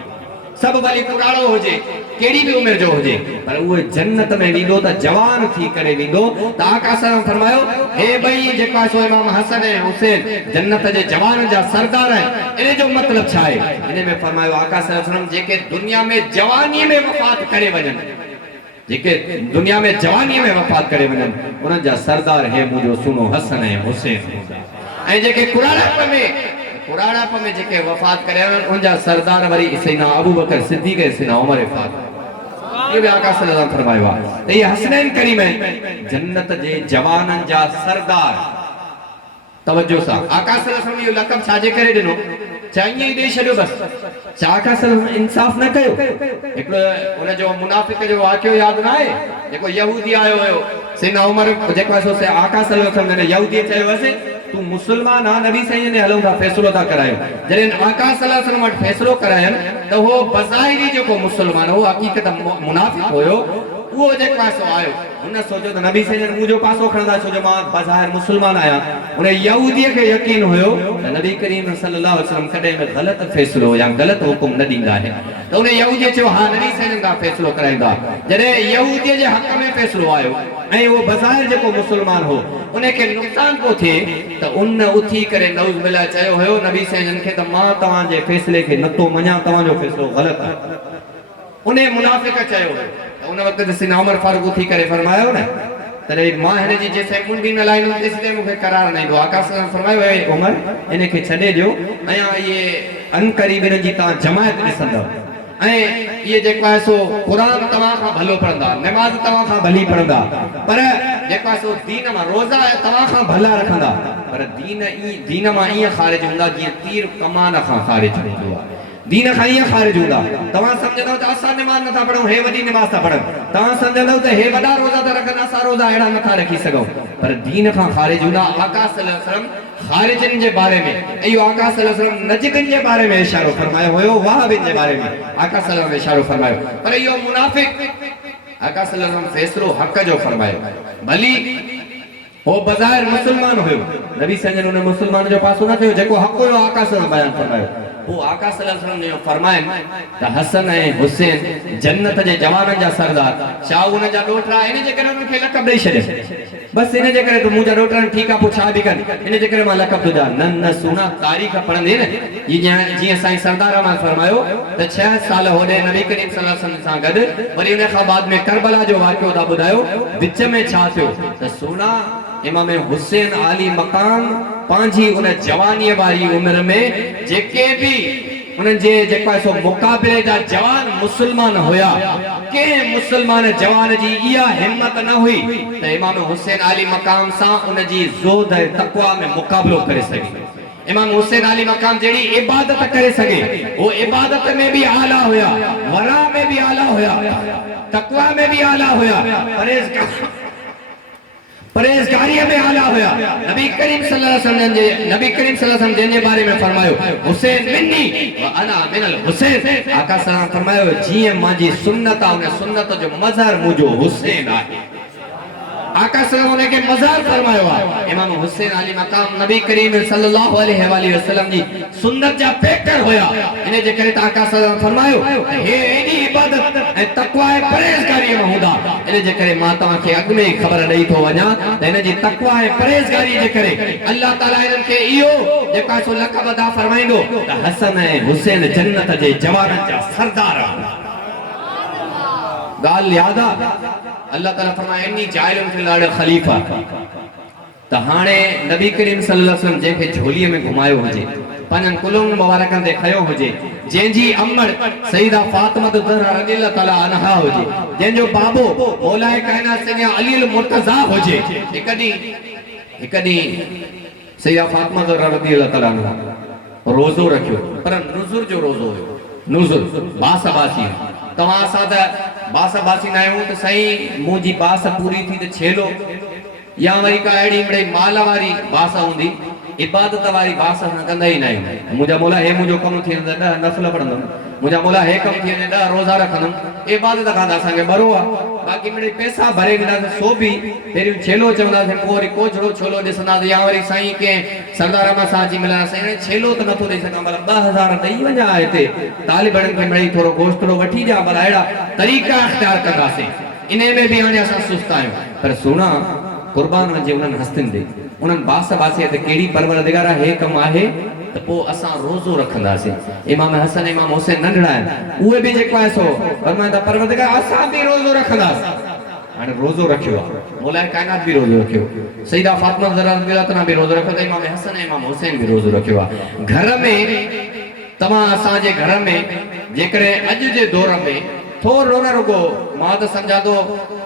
सभु भली कुराड़ो हुजे कहिड़ी बि उमिरि जो हुजे पर उहे जन्नत में वेंदो त जवान थी करे वेंदो त आका सल्लल्लाहु फरमायो हे ॿई जेका सो इमाम हसन ऐं हुसैन जन्नत जे जवान जा सरदार आहिनि इन जो मतिलबु छा आहे इन में फरमायो आका सल्लल्लाहु अलैहि वसल्लम जेके दुनिया में जवानी में वफ़ात करे वञनि जेके दुनिया में जवानी में वफ़ात करे वञनि उन्हनि जा सरदार हे मुंहिंजो सुनो हसन ऐं हुसैन हूंदा ऐं जेके कुराड़ाप में जेके वफ़ात करे वञनि उन जा सरदार वरी सैयदना अबू बकर सिद्दीक़ ऐं सैयदना उमर फारूक। ये भी आका सल्लल्लाहु अलैहि वसल्लम फरमायो आहे त ये हसनैन करीम जन्नत जे जवाननि जा सरदार। तवज्जो सां आका सल्लल्लाहु अलैहि वसल्लम इहो लक़ब छाजे करे ॾिनो? चाहिए ही दे छॾियो बस। आका सल्लल्लाहु इंसाफ़ न कयो। हिकिड़ो उन जो मुनाफ़िक़ जो वाक़ियो यादि न आहे जेको यहूदी आयो हुयो सैयदना उमर जेको आहे सो आका सल्लल्लाहु अलैहि वसल्लम ने यहूदी चयो हुयसि तू मुसलमान आ नबी साईं ने हलूं था फैसलो था करायो। जॾहिं आका सल्लल्लाहु अलैहि वसल्लम वटि फैसलो करायनि त उहो बज़ाहिरी जेको मुसलमान हो हक़ीक़त मुनाफ़िक़ हुयो वो जेको आहे सो आयो हुन सोचो त नबी साईं मुंहिंजो पासो खणंदा छो जो मां बज़ाहिर मुसलमान आहियां। उन यहूदीअ खे यकीन हुयो त नबी करीम सल्लल्लाहु अलैहि वसल्लम कॾहिं बि ग़लति फैसलो या ग़लति हुकुम न ॾींदा आहिनि त उन यहूदीअ चयो हा नबी साईं खां फैसलो कराईंदा। जॾहिं यहूदीअ जे हक़ में फैसलो आयो ऐं उहो बज़ाहिर जेको मुसलमान हो उनखे नुक़सान को थिए त उन उथी करे नऊज़ बिल्लाह चयो हुयो नबी साईं खे त मां तव्हांजे फैसले खे नथो मञां तव्हांजो फैसलो ग़लति आहे। उन मुनाफ़िक़ चयो उन वक़्त सैयदना उमर फारूक उथी करे फरमायो न तॾहिं मां हिन जी जेसिताईं मुंडी न लाहींदुमि तेसिताईं मूंखे करार न ईंदो। आका सल्लल्लाहु अलैहि वसल्लम फरमायो हे उमर इनखे छॾे ॾियो ऐं इहे अनक़रीब हिन जी तव्हां जमायत ॾिसंदव ऐं इहे जेको आहे सो क़ुर तव्हां खां भलो पढ़ंदा नमाज़ तव्हां खां भली पढ़ंदा पर जेको आहे सो दीन मां रोज़ा तव्हां खां भला रखंदा पर दीन मां ईअं ख़ारिज हूंदा जीअं तीर कमान खां ख़ारिज हूंदो आहे। दीन खां ईअं ख़ारिज हूंदा। तव्हां सम्झंदव त असां नमाज़ नथा पढ़ूं हे वॾी नमाज़ था पढ़नि तव्हां सम्झंदव त हे वॾा रोज़ा था रखनि असां रोज़ा अहिड़ा नथा रखी सघूं पर दीन खां ख़ारिज हूंदा। आका सल्लल्लाहु अलैहि वसल्लम ख़ारिजनि जे बारे में ऐं इहो आका सल्लल्लाहु अलैहि वसल्लम नजदनि जे बारे में इशारो फरमायो हुयो वहाबिन जे बारे में आका सल्लल्लाहु अलैहि वसल्लम इशारो फरमायो पर इहो मुनाफ़िक़ आका सल्लल्लाहु अलैहि वसल्लम फैसलो हक़ जो फरमायो भली वो बज़ाहिर मुसलमान हुयो नबी साईं उन मुसलमान जो पासो न कयो जेको हक़ हुयो आका सल्लल्लाहु अलैहि वसल्लम बयान फरमायो। वो आका सल्लल्लाहु अलैहि वसल्लम ने फरमायन त हसन ऐं हुसैन जन्नत जे जवाननि जा सरदार छा उन जा ॾोहिटा इन जे करे उनखे लक़ब ॾेई छॾे बस इन जे करे तूं मुंहिंजा ॾोहिटा ठीकु आहे पोइ छा बि कनि इन जे करे मां लक़ब थो ॾियां न सुना तारीख़ पढ़ंदे न जीअं साईं सरदार अहमद फरमायो त 6 साल होॾे नबी करीम सल्लल्लाहु अलैहि वसल्लम सां गॾु वरी उन खां बाद में करबला जो वाक़ियो था ॿुधायो विच में छा थियो त सुना इमाम हुसैन आली मकाम पंहिंजी उन जवानीअ वारी उमिरि में जेके बि उन्हनि जे जेको आहे सो मुक़ाबिले जा जवान मुसलमान हुया कंहिं मुसलमान जवान जी इहा हिम्मत न हुई त इमाम हुसैन आली मकाम सां उन जी ज़ोद ऐं तक़वा में मुक़ाबिलो करे सघे। इमाम हुसैन आली मकाम जहिड़ी इबादत करे सघे वो इबादत में भी आला हुया वरा में भी आला हुया तक़वा में भी आला हुया परहेज़गारीअ में आला हुया। नबी करीम सल्लल्लाहु अलैहि वसल्लम जे बारे में फरमायो हुसैन मिन्नी व अना मिनल हुसैन आका सल्लल्लाहु फरमायो जीअं मुंहिंजी सुन्नत आहे उन सुन्नत जो मज़हर मुंहिंजो हुसैन आहे। आका सल्लल्लाहु अलैहि वसल्लम मज़हर फरमायो आहे इमाम हुसैन अली मकाम नबी करीम सल्लल्लाहु अलैहि वसल्लम जी सुन्नत जा पेकर हुया इन जे करे त आका सल्लल्लाहु फरमायो हे एडी इबादत ऐं तक़वा ऐं परहेज़गारी में हूंदा इन जे करे मां तव्हांखे अॻु में ई ख़बर ॾेई थो वञा त इन जी तक़वा ऐं परहेज़गारी जे करे अल्लाह ताला इन्हनि खे इहो जेका सो लक़ब अदा फरमाईंदो त हसन ऐं हुसैन जन्नत जे जवाननि जा सरदार ॻाल्हि यादि आहे अल्लाह ताला फरमाए इन्नी जाइलुन फिल अर्द खलीफा त हाणे नबी करीम सल्लल्लाहु अलैहि वसल्लम जंहिंखे झोलीअ में घुमायो हुजे पंहिंजनि कुलुनि मुबारकनि ते खयो हुजे जंहिंजी अम्मड़ सईदा फातिमा ज़हरा रज़ियल्लाहु ताला अन्हा हुजे जंहिंजो बाबो मौलाए कायनात सैयदना अली अल मुर्तज़ा हुजे हिकु ॾींहुं सईदा फातिमा ज़हरा रज़ियल्लाहु ताला अन्हा रोज़ो रखियो पर नुज़ुर जो रोज़ो हुयो नुज़ुर बास बासी तव्हां असां त बास बासी न आहियूं त साईं मुंहिंजी बास पूरी थी त छेलो या वरी का अहिड़ी मिड़ई माल वारी बास हूंदी इबादत वारी बास असां कंदा ई न आहियूं। मुंहिंजा मौला हे मुंहिंजो कमु थी वेंदो 10 नफ़िल पढ़ंदुमि मुंहिंजा मौला हे कमु थी वेंदो 10 रोज़ा रखंदुमि इबादत खां त असांखे बरो आहे बाक़ी मिड़ई पैसा भरे ॾींदासीं सो बि पहिरियों छेलो चवंदासीं पोइ वरी कोछड़ो छोलो ॾिसंदासीं या वरी साईं कंहिं सरदार अहमद सां अची मिलंदा साईं छेलो त नथो ॾेई सघां भला 2000 ॾेई वञा हिते तालिबनि खे मिड़ई थोरो गोश्तड़ो वठी ॾियां भला अहिड़ा तरीक़ा इख़्तियार कंदासीं इन में बि हाणे असां सुस्त आहियूं पर सुना कुर्बान वञे उन्हनि हस्तियुनि ते उन्हनि बास बासे ते कहिड़ी परवरदिगार हे कमु आहे त पोइ असां रोज़ो रखंदासीं। इमाम हसन इमाम हुसैन नंढड़ा आहिनि उहे बि जेको आहे सो फरमाईंदा परवरदिगार असां बि रोज़ो रखंदासीं हाणे रोज़ो रखियो आहे, मौलाए काइनात बि रोज़ो रखियो, सईदा फातिमा ज़हरा रज़ियल्लाहु अन्हा बि रोज़ो रखियो, त इमाम हसन ऐं इमाम हुसैन बि रोज़ो रखियो आहे। घर में तव्हां असांजे घर में जेकॾहिं अॼु जे दौर में थोरो न रुगो मां त सम्झां थो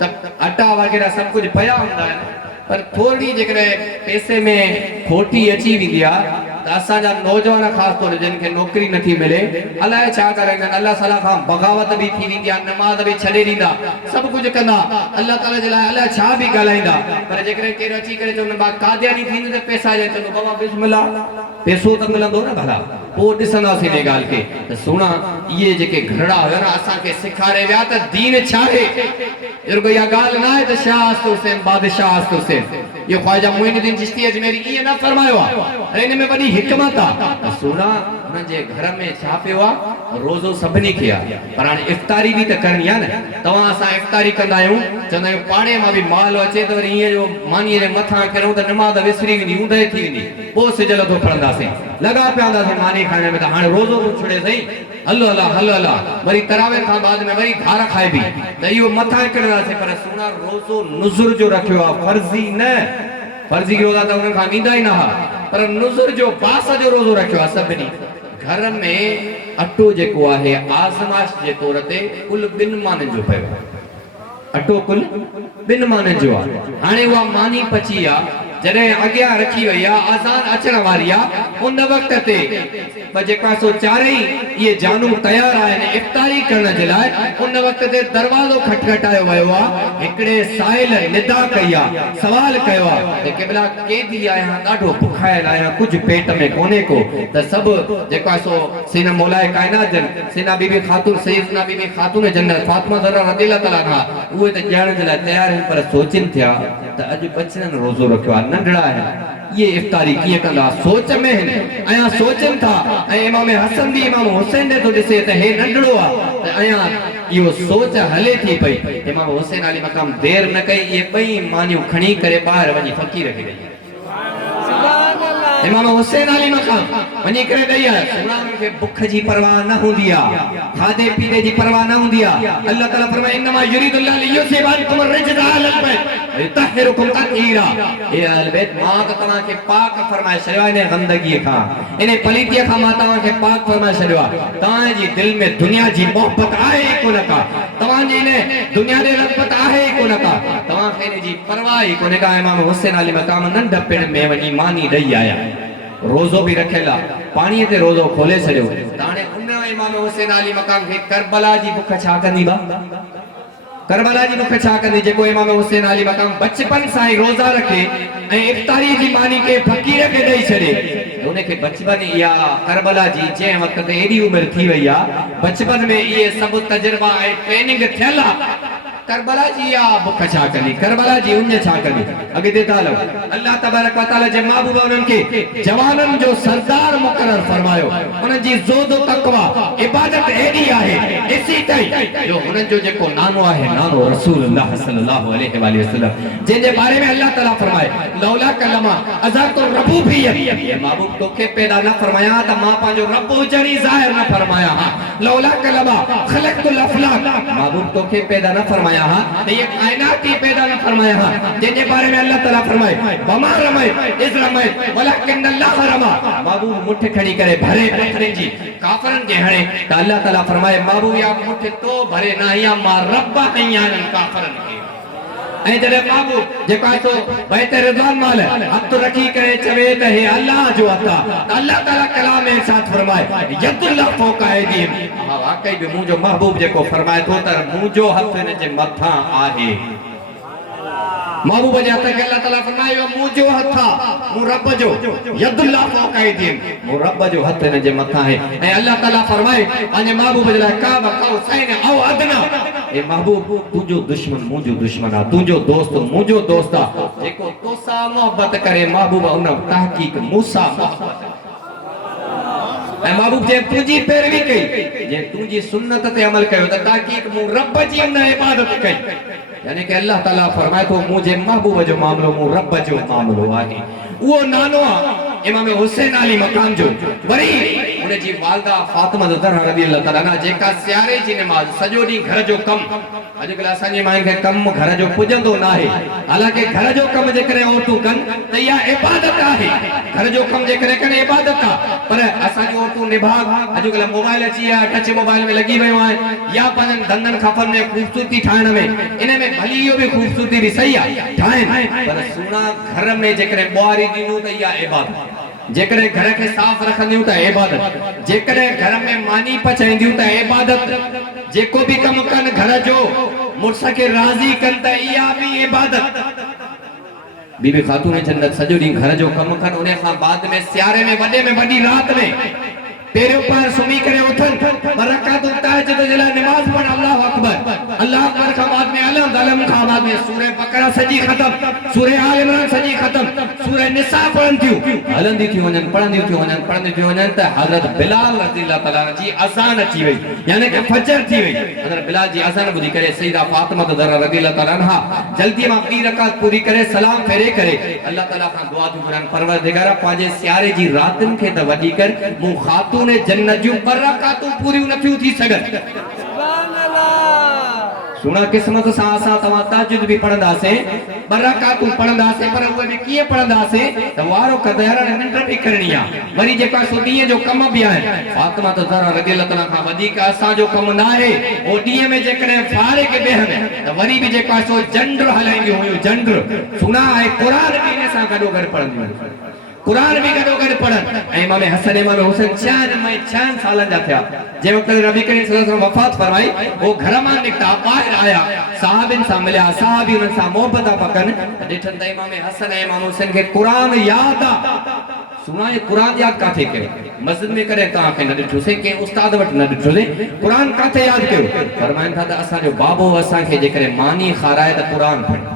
त अटा वग़ैरह सभु कुझु पिया हूंदा आहिनि, पर थोरी जेकॾहिं पैसे में खोटी अची वेंदी आहे त असांजा नौजवान ख़ासि तौर जिन खे नौकिरी नथी मिले अलाए छा करे वेंदा आहिनि, अलाह ताला खां बग़ावत बि थी वेंदी आहे, नमाज़ बि छॾे ॾींदा, सभु कुझु कंदा, अलाह ताला जे लाइ अलाए छा बि ॻाल्हाईंदा, पर जेकॾहिं केरु अची करे चवंदो बा कादियानी थींदी त पैसा ॾे, चवंदो बाबा बिस्मिल्लाह पैसो त मिलंदो न भला, पोइ ॾिसंदासीं इन ॻाल्हि खे। त सुहिणा इहे जेके घरड़ा हुया न असांखे सेखारे विया त दीन छा आहे, रुगो इहा ॻाल्हि न आहे त शाह अस्तु हुसैन बादशाह अस्तु हुसैन, इहो ख्वाजा मुइनुद्दीन चिश्ती अजमेरी ईअं न फरमायो आहे, अरे हिन में वॾी हिकमत आहे। सुहिणा हुन जे घर में छा पियो आहे, रोज़ो सभिनी खे आहे, पर हाणे इफ़्तारी बि त करणी आहे न। तव्हां असां इफ़्तारी कंदा आहियूं, चवंदा आहियूं पाणे मां बि माल अचे त वरी ईअं जो मानीअ जे मथां करूं त नमाज़ विसरी वेंदी, ऊंदहि थी वेंदी, पोइ सिज लधो खणंदासीं, लॻा पिया हूंदासीं मानी खाइण में, त हाणे रोज़ो बि छुड़े सही, हलो अला हलो अला, वरी तरावे खां बाद में वरी धार खाइबी, त इहो मथां किरंदासीं। पर सुहिणा रोज़ो नुज़ुर जो रखियो आहे, फर्ज़ी न, फर्ज़ी रोज़ा त उन्हनि खां ईंदा ई न हुआ, पर नुज़ुर जो बास जो रोज़ो रखियो आहे सभिनी। घर में अटो जेको आहे आज़माइश जे तौर ते कुल 2 माननि जो पियो आहे, अटो कुल 2 माननि जो आहे। हाणे उहा मानी पची आहे, जॾहिं अॻियां रखी वई आहे, अज़ान अचण वारी आहे, उन वक़्त ते जेका सो चारई इहे जानू तयार आहिनि इफ़्तारी करण जे लाइ, उन वक़्त ते दरवाज़ो खटखटायो वियो आहे, हिकिड़े साइल निदा कई आहे, सवाल कयो आहे त क़िबला केदी आहियां, ॾाढो बुखायल आहियां, कुझु पेट में कोन्हे को, त सभु जेका सो सीना मौलाए काइनात जन सीना बीबी ख़ातून सैयदना बीबी ख़ातून जन्नत फातिमा ज़हरा रज़ियल्लाहु ताला अन्हा उहे त ॼाण जे लाइ तयार आहिनि, पर सोचनि थिया त अॼु बचड़नि रोज़ो रखियो आहे, नंढड़ा आहिनि, ये इफ़्तारी कीअं कंदा, सोच में आहिनि, अयां सोचनि था, ऐं इमाम हसन बि इमाम हुसैन ॾे थो ॾिसे त हे नंढड़ो आहे, त अयां इहो सोच हले थी पई। इमाम हुसैन अली मक़ाम देर न कई, इहे ॿई मानियूं खणी करे ॿाहिरि वञी फ़क़ीर खे ॾेई, इमाम हुसैन अली मक़ाम वञी करे ॾेई आया। सुहिणा खे बुख जी परवाह न हूंदी आहे, खाधे पीते जी परवाह न हूंदी आहे, अल्लाह ताला फरमाए इन्नमा युरीदुल्लाह लियुज़हिबा अन्कुम अर्रिज्सा अहलल बैत वयुतहिरुकुम तत्हीरा, हे अहल बैत मां त तव्हांखे पाक फरमाए छॾियो आहे, इन गंदगीअ खां, इन पलीतीअ खां मां तव्हांखे पाक फरमाए छॾियो आहे। तव्हांजी दिलि में दुनिया जी मोहबत आहे ई कोन का, तव्हांजी इन दुनिया ॾे रग़बत आहे ई कोन का, तव्हांखे इन जी परवाह ई कोन का। इमाम हुसैन अली मक़ाम नंढपिण में वञी मानी ॾेई आया, रोज़ो भी रखेला, पानी ते रोज़ो खोले छड़ियो, ताने उन इमाम हुसैन अली मक़ाम खे करबला जी बुख छा कंदी बा, करबला जी बुख छा कंदी, जेको इमाम हुसैन अली मक़ाम बचपन सां ही रोज़ा रखे ऐं इफ़्तारी जी मानी के फ़कीर खे ॾेई छॾे, उन खे बचपन या करबला जी जंहिं वक़्त ते एॾी उमिरि थी वई आहे, बचपन में इहे सभु तजुर्बा ऐं ट्रेनिंग थियल आहे, करबला जी या बुख छा कंदी, करबला जी उञ छा कंदी। अॻिते था हलो, अल्लाह तबारक व तआला जे महबूब उन्हनि खे जवाननि जो सरदार मुक़रर फरमायो, उन्हनि जी ज़ोद व तक़वा इबादत एॾी आहे ॾिसी तई जो उन्हनि जो जेको नानो आहे, नानो रसूलुल्लाह सल्लल्लाहु अलैहि वसल्लम, जंहिंजे बारे में अल्लाह ताला फरमाए लौला कलमा अज़ातु रबूबियत, हे महबूब तोखे पैदा न फरमाया त मां पंहिंजो रब हुजणी ज़ाहिर न फरमाया हा, लौला कलमा ख़लक़तुल अफ़लाक, महबूब तोखे पैदा न फरमाया हा, तो ये कायनात ही पैदा न फरमाया हा, जिनके बारे में अल्लाह ताला फरमाए वमा रमय इज़ रमय वलकिन अल्लाह रमा, महबूब मुठ खड़ी करे भरे पत्थरनि जी काफरनि के हणे, तो अल्लाह ताला फरमाए महबूब या मुठ तो भरे ना या मां रब कयान काफरनि के, ऐं जॾहिं महबूब जेको आहे सो बैत रिज़वान माल हथ रखी करे चवे त हे अल्लाह जो हथ आहे, त अल्लाह ताला कलाम में इरशाद फरमाए यदुल्लाह फौक़ ऐदीहिम, हा वाकई बि मुंहिंजो महबूब जेको फरमाए थो त मुंहिंजो हथ हिन जे मथां आहे, महबूब जे हथ खे अल्लाह ताला फरमायो मुंहिंजो हथ आहे, मूं रब जो यदुल्लाह फौक़ ऐदीहिम, मूं रब जो हथ हिन जे मथां आहे, ऐं अल्लाह ताला फरमाए पंहिंजे महबूब जे लाइ काब कौसैन औ अदना, ए महबूब तुंहिंजो दुश्मन मुंहिंजो दुश्मन आहे, तुंहिंजो दोस्त मुंहिंजो दोस्त आहे, जेको तोसां मोहबत करे महबूब उन तहक़ीक़ मूंसां मोहबत, ऐं महबूब जे तुंहिंजी पैरवी कई, जे तुंहिंजी सुन्नत ते अमल कयो त तहक़ीक़ मूं रब जी उन इबादत कई, यानी कि अल्लाह ताला फरमाए थो मुंहिंजे महबूब जो मामलो मूं रब जो मामलो आहे, उहो नानो आहे इमाम हुसैन अली मक़ाम जो। वरी उन जी वालदा फातिमा ज़हरा रज़ी अल्लाह तआला अन्हा जेका सियारे जी नमाज सॼो ॾींहुं घर जो कम अॼुकल्ह असांजी मायुनि खे कम घर जो पुॼंदो न आहे हालांकि घर जो कम जेकॾहिं औरतूं कनि त इहा इबादत आहे घर जो कम जेकॾहिं कनि इबादत आहे पर असांजी औरतूं निभाग अॼुकल्ह मोबाइल अची विया टच मोबाइल में लॻी वियूं आहिनि या पंहिंजनि धंधनि खपनि में ख़ूबसूरती ठाहिण में इन में भली इहो बि ख़ूबसूरती बि सही आहे ठाहिनि पर सुहिणा घर में जेकॾहिं ॿुआरी ॾींदो त इहा इबादत जेकॾहिं घर खे साफ़ रखंदियूं त इबादत जेकॾहिं घर में मानी पचाईंदियूं त इबादत जेको बि कमु कनि घर जो मुड़ुस खे राज़ी कनि त इहा बि इबादत बीबी ख़ातून जन्नत सॼो ॾींहुं घर जो कमु कनि उन खां बाद में सियारे में वॾे में वॾी राति में तेरे ऊपर सुमी करे उठन बरकातुल तहज्जुद जे लाइ नमाज पढ़ अल्लाह अकबर का बाद में अलम का बाद में सूरह बकरा सजी खत्म सूरह आल इमरान सजी खत्म सूरह निसा पढ़न थियूं हलंदी थी वञन पढ़ंदी थी वञन त हज़रत बिलाल रज़ी अल्लाह तआला जी अज़ान अची वई यानी कि फजर थी वई हज़रत बिलाल जी अज़ान ॿुधी करे सईदा फातिमा ज़हरा रज़ी अल्लाह तआला अन्हा जल्दी मां ॿी रकात पूरी करे सलाम फेरे करे अल्लाह तआला खां दुआ थी घुरन परवरदिगारा पंहिंजे सियारे जी रातिन खे त वधी कर मूं खातून जन्नत जूं बरकातूं पूरियूं नथियूं थी सघनि सुभान अल्लाह सुना किस्मत सां असां तव्हां तहज्जुद बि पढ़ंदासीं बरकातूं पढ़ंदासीं पर उहे बि कीअं पढ़ंदासीं त वारो कदर निंड बि करणी आहे वरी जेका सो ॾींहं जो कम बि आहिनि फातिमा ज़हरा रज़ी अल्लाह तआला खां वधीक असांजो कमु न आहे उहो ॾींहं में जेकॾहिं फारिग बेहनि त वरी बि जेका सो झंड हलाईंदियूं हुयूं झंड सुना ऐं क़ुरान बि इन सां गॾो गॾु पढ़ंदियूं कुरान भी गॾो गॾु पढ़नि ऐं इमाम हसन इमाम हुसैन 6 सालनि जा थिया जंहिं वक़्तु नबी करीम सल्लल्लाहु अलैहि वसल्लम वफ़ात फरमाई वो घर मां निकिता ॿाहिरि आया सहाबिन सां मिलिया सहाबी उन्हनि सां मोहबत पकनि ॾिठनि त इमाम हसन ऐं इमाम हुसैन खे कुरान यादि आहे सुना ये कुरान यादि काथे कयो मस्जिद में कॾहिं तव्हांखे न ॾिठोसीं कंहिं उस्ताद वटि न ॾिठोसीं कुरान काथे यादि कयो फरमाइनि था त असांजो बाबो असांखे जेकॾहिं मानी खाराए त कुरान पढ़े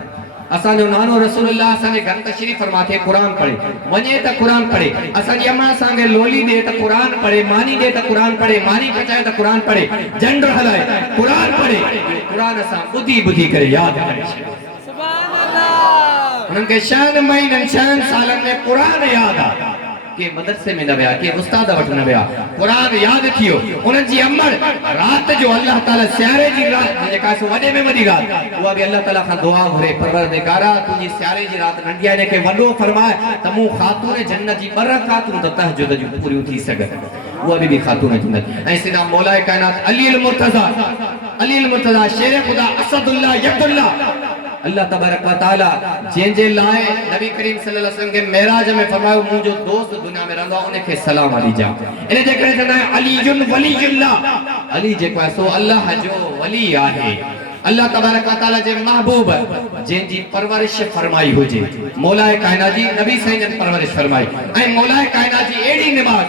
असांजो नानो रसूलुल्लाह असांजे घर तशरीफ़ फरमा थे कुरान पढ़े वञे त कुरान पढ़े असांजी अम्मा असांखे लोली ॾे त कुरान पढ़े मानी ॾे त कुरान पढ़े मानी पचाए त कुरान पढ़े झंड हलाए कुरान पढ़े कुरान असां ॿुधी ॿुधी करे यादि करे सुभान अल्लाह उन्हनि खे 6 महीननि 6 सालनि में कुरान यादि आहे के मदरसे में न विया के उस्ताद वटि न विया कुरान यादि थियो उन्हनि जी अमर राति जो अल्लाह ताला सियारे जी राति जेका सो वॾे में वॾी राति उहा बि अल्लाह ताला खां दुआ घुरे परवरदिगारा तुंहिंजी सियारे जी राति नंढी आहे इनखे वॾो फरमाए त मूं ख़ातून जन्नत जी बरकातूं त तहज्जुद जूं पूरियूं थी सघनि उहा बि ख़ातून जन्नत ऐं सिधा मौलाए कायनात अली अल मुर्तज़ा शेर खुदा असदुल्लाह यदुल्लाह अल्लाह तबारक व तआला जंहिंजे लाइ नबी करीम सल्लल्लाहु अलैहि वसल्लम के मेराज में फरमायो मुंहिंजो दोस्त दुनिया में रहंदो आहे उनखे सलाम अली जा इन जे करे चवंदा आहिनि अलीयुन वलीयुल्लाह अली जेको आहे सो अल्लाह जो वली आहे अल्लाह तबारक व तआला जे महबूब जंहिंजी परवरिश फरमाई हुजे मौलाए कायनात जी नबी साईं जन परवरिश फरमाई ऐं मौलाए कायनात जी एड़ी निमाज़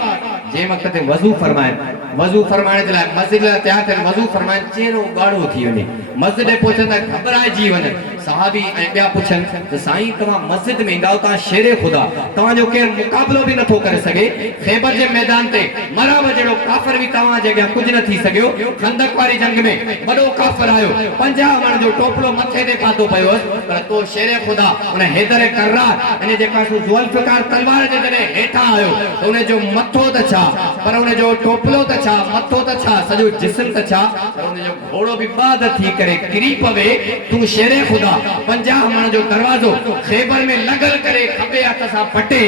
जंहिं वक़्त ते वज़ू फरमाइनि वज़ू फरमाइण जे लाइ मस्जिद लाइ तयार थियनि वज़ू फरमाइनि चेहरो ॻाढ़ो थी वञे मस्जिद पहुचनि त घबराइजी वञनि सहाबी ऐं ॿिया पुछनि त साईं तव्हां मस्जिद में ईंदा आहियो तव्हां शेरे ख़ुदा तव्हांजो केरु मुक़ाबिलो बि नथो करे सघे ख़ैबर जे मैदान ते मराब जहिड़ो काफ़िर बि तव्हांजे अॻियां कुझु न थी सघियो खंदक वारी जंग में वॾो काफ़िर आयो 50 मण जो टोपलो मथे ते पातो पियो पर तो शेरे ख़ुदा उन हैदर कर्रार इन जेका ज़ुल्फ़िकार तलवार जे जॾहिं हेठां आयो त उन जो मथो त छा पर उन जो टोपलो त छा मथो त छा सॼो जिस्म त छा पर उन जो घोड़ो बि बाद थी करे किरी पवे तूं शेरे ख़ुदा 50 मण जो दरवाज़ो ख़ैबर में लॻल करे खॿे हथ सां पटे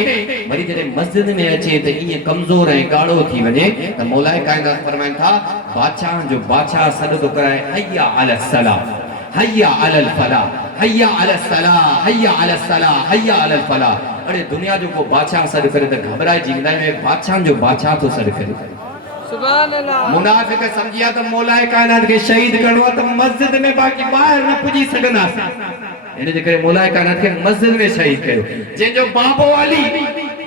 वरी जॾहिं मस्जिद में अचे त ईअं कमज़ोर ऐं ॻाढ़ो थी वञे त मौलाए कायनात फरमाइनि था बादशाह जो बादशाह सॾु थो कराए हय्या अलस सलाह हय्या अलल फलाह हय्या अलस सलाह हय्या अलस सलाह हय्या अलल फलाह अरे दुनिया जो को बादशाह सॾु करे त घबराइजी वेंदा आहियूं बादशाह जो बादशाह थो सॾु करे सुभान अल्लाह मुनाफिक समझिया त मौलाए कायनात खे शहीद करणो आहे त मस्जिद में बाक़ी ॿाहिरि न पुॼी सघंदासीं इन जे करे मौलाए कायनात खे मस्जिद में शहीद कयो जंहिंजो बाबो अली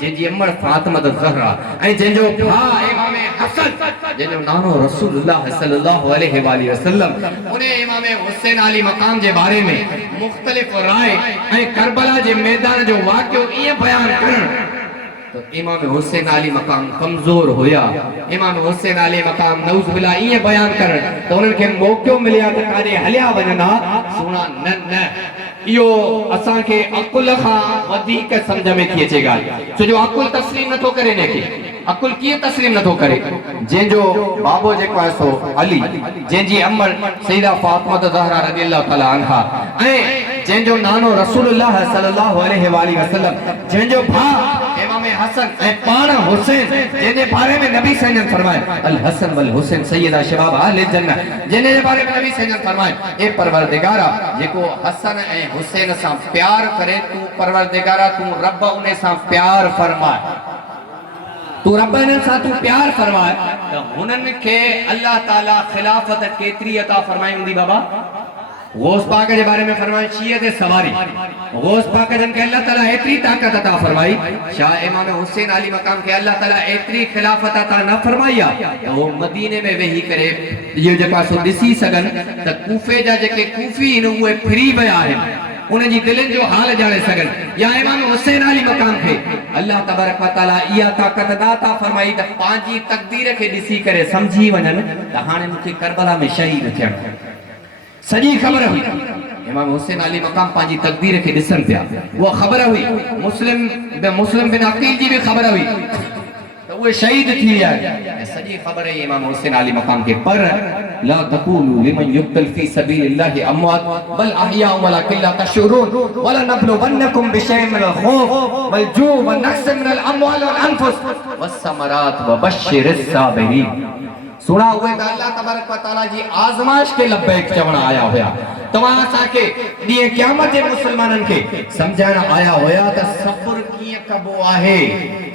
जंहिंजी अमर फातिमा ज़हरा ऐं जंहिंजो भाउ इमाम हसन जंहिंजो नानो रसूलुल्लाह सल्लल्लाहु अलैहि वसल्लम उन इमाम हुसैन अली मकाम जे बारे में मुख़्तलिफ़ राय ऐं करबला जे मैदान जो वाक़ियो ईअं बयान करणु तो इमाम हुसैन अली मकाम कमजोर होया इमाम हुसैन अली मकाम नऊज़ बिल्ला ईअं बयान करण त उन्हनि खे मौक़ो मिलिया त काॾे हलिया वञनि सुणा न इहो असांखे अकुल खां वधीक सम्झ में थी अचे ॻाल्हि छो जो अकुल तस्लीम नथो करे इनखे अकुल कीअं तस्लीम नथो करे जंहिंजो बाबो जेको आहे सो अली, जंहिंजी अम्मड़ सईदा फातिमा ज़हरा रज़ियल्लाहु तआला अन्हा ऐं जंहिंजो नानो रसूलुल्लाह सल्लल्लाहु अलैहि वसल्लम, जंहिंजो भाउ इमाम हसन ऐं पाण हुसैन, जंहिंजे बारे में नबी सल्लल्लाहु फरमाए अल हसन वल हुसैन सय्यदा शबाब अहल जन्नत, जंहिंजे बारे में नबी सल्लल्लाहु फरमाए ए परवरदिगारा जेको हसन ऐं हुसैन सां प्यार करे तू परवरदिगारा तू रब उन सां प्यार फरमाए, तू रब इन सां तू प्यार फरमाए त हुननि खे अल्लाह ताला खिलाफत केतिरी अता फरमाई हूंदी बाबा। गौस पाक के बारे में फरमाए शीयत सवारी, गौस पाक जन के अल्लाह ताला एतरी ताकत अता फरमाई, शाह इमाम हुसैन अली मकाम के अल्लाह ताला एतरी खिलाफत अता न फरमाया त वो मदीने में वेही करे ये जेका सो दिसी सगन त कूफे जा जेके कूफी इन उहे फ्री वया आहिनि, उन जी दिलनि जो हाल जाने सगन, या इमाम हुसैन अली मकाम के अल्लाह तबारक व तआला इया ताकत दाता फरमाई त पांजी तकदीर के दिसी करे समझी वनन त हाने मुके करबला में शहीद थियण सजी खबर हुई। इमाम हुसैन अली मकाम पांजी तकदीर के दिसन पिया, वो खबर हुई मुस्लिम बिन अकील जी भी खबर हुई तो वो शहीद थी यार, सजी खबर है इमाम हुसैन अली मकाम के। पर ला तकूलू लिमन युक्तल फी सबीलिल्लाहि अमवात बल अहया वलाकिन ला तशउरून वला नबलुवन्नकुम बिशैइन मिनल खौफ वल जू व नक्स मिनल अमवाल वल अनफुस वस्समरात व बश्शिरिस साबिरीन। सुना हुए अल्लाह तबारक व तआला जी आजमाइश के लब्बैक चवण आया होया, तवा असा के दी क़यामत जे मुसलमानन के समझाण आया होया त सब्र कीअं कबो आहे,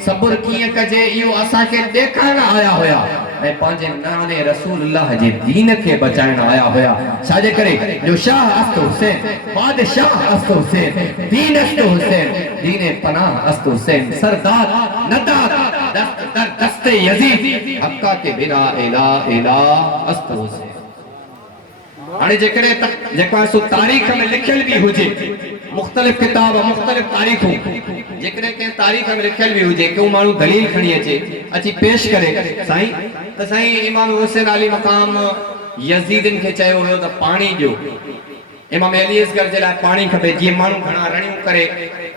सब्र कीअं कजे इहो असा के देखारण आया होया ऐं पंहिंजे नाने रसूलुल्लाह जे दीन के बचाइण आया होया। छाजे करे जो शाह अस्त हुसैन बादशाह अस्त हुसैन दीन अस्त हुसैन दीन पनाह अस्त हुसैन सरदार नदार दस्त दर दस्ते यजीद हक्का के बिना इला इला अस्त हुसैन। हाणे जेकरे तक जेका सो तारीख में लिखियल भी हुजे, मुख्तलिफ किताब मुख्तलिफ तारीखूं जेकरे के तारीख में लिखियल भी हुजे क्यों मानू दलील खणी अची पेश करे साईं त साईं इमाम हुसैन अली मकाम यजीदन के चयो हो त पानी जो इमाम अली असगर जे लाइ पानी खपे, जी मानू घणा रणियूं करे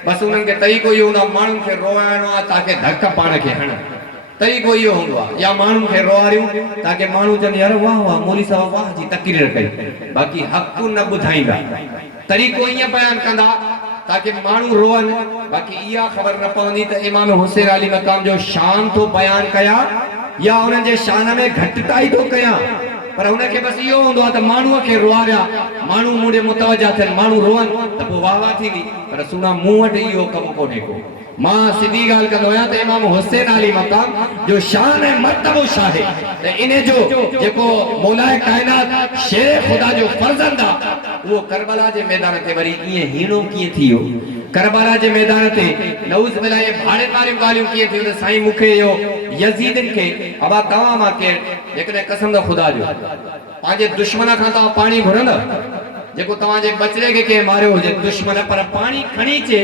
बस उन्हनि के तरीक़ो इहो हूंदो मानू के रोवाइणो आहे ताकि धक पाण के हण, तरीक़ो इहो हूंदो आहे, या मानू के रोवारियूं ताकि मानू चवनि यार वाह वाह मौली साहब वाह जी तकरीर कई, बाक़ी हक़ न ॿुधाईंदा, तरीक़ो ईअं बयान कंदा ताकि मानू रोवन, बाक़ी इहा ख़बर न पवंदी त इमाम हुसैन अली मकाम जो शान तो बयान कया या उन्हनि जे शान में घटिताई तो कया, पर उनके बस इहो हूंदो आहे त माण्हूअ खे रोवारिया, माण्हू मूं ॾे मुतवजा थियनि, माण्हू रोवन त पोइ वाह वाह थींदी, पर सुना मूं वटि इहो कमु कोन्हे को। मां सिधी ॻाल्हि कंदो आहियां त इमाम हुसैन अली मकाम जो शान ऐं मर्तबो छा आहे त इन जो जेको मौलाए काइनात शेर खुदा जो फर्ज़ंद आहे वो करबला जे मैदान ते वरी ईअं हीणो कीअं थी वियो, करबला जे मैदान ते नऊज़ बिल्लाह ये भाड़े वारियूं ॻाल्हियूं कीअं थियूं त साईं मूंखे इहो यज़ीदन खे अबा तव्हां मां केरु जेकॾहिं कसम त ख़ुदा जो पंहिंजे दुश्मन खां तव्हां पाणी घुरंदव, जेको तव्हांजे बचड़े खे कंहिं मारियो हुजे दुश्मन पर पाणी खणी अचे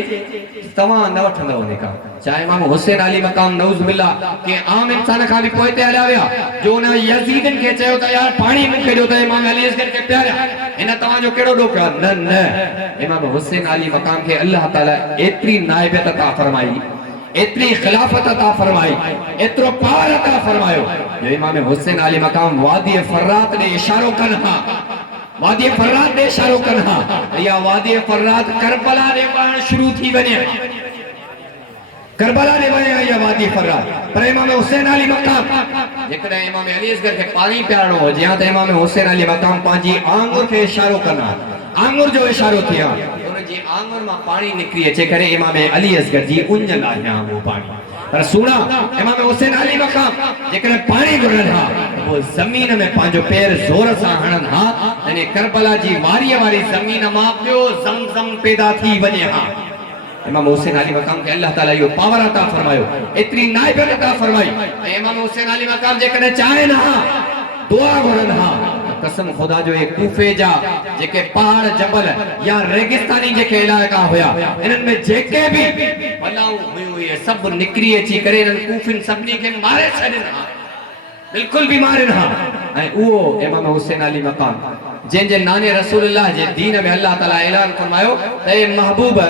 तव्हां न वठंदव उन खां, चाहे इमाम हुसैन अली मकाम नऊज़ बिल्लाह के आम इंसान खां बि पोइ ते हलिया विया जो उन यज़ीदन खे चयो त यार पाणी मूंखे ॾियो त इमाम अली असगर खे प्यारिया हिन तव्हांजो कहिड़ो ॾोख आहे, न न इमाम हुसैन अली मकाम खे अल्लाह ताला एतिरी नाइबियत अता फरमाई, एतरी खिलाफत अता फरमाई, एतरो पार अता फरमायो जो इमाम हुसैन अली मकाम वादी फर्रात ने इशारो कन हा, वादी फर्रात ने इशारो कन हा, या वादी फर्रात करबला ने वहण शुरू थी वने, करबला ने वने या वादी फर्रात, पर इमाम हुसैन अली मकाम जेकॾहिं इमाम अली असगर के पानी प्यारणो हुजे या त इमाम हुसैन अली मकाम पंहिंजी आंगुर खे इशारो कन हा, आंगुर जो इशारो थिया जी आंगुर मां पानी निकरी अचे करे इमाम अली असगर जी उंज लाहिया वो पानी, पर सुना इमाम हुसैन अली मकाम जेकॾहिं पानी घुरन हा वो जमीन में पंहिंजो पैर जोर सां हणन हा अने करबला जी वारी वारी जमीन मां ॿियो ज़मज़म पैदा थी वञे हा। इमाम हुसैन अली मकाम के अल्लाह ताला यो पावर अता फरमायो, एतरी नाइबियत अता फरमाई, इमाम हुसैन अली मकाम जेकॾहिं चाहन हा दुआ घुरन हा कसम खुदा जो ये कूफे जा जेके पहाड़ जबल या रेगिस्तानी जेके इलाका होया इनन में जेके भी बलाऊ हुई है सब निकरी अची करे इनन कूफिन सबनी के मारे छडन हा, बिल्कुल भी मारन हा, ऐं उहो इमाम हुसैन अली मकाम जिन जे नाने रसूलुल्लाह जे दीन में अल्लाह ताला ऐलान फरमायो त ए महबूब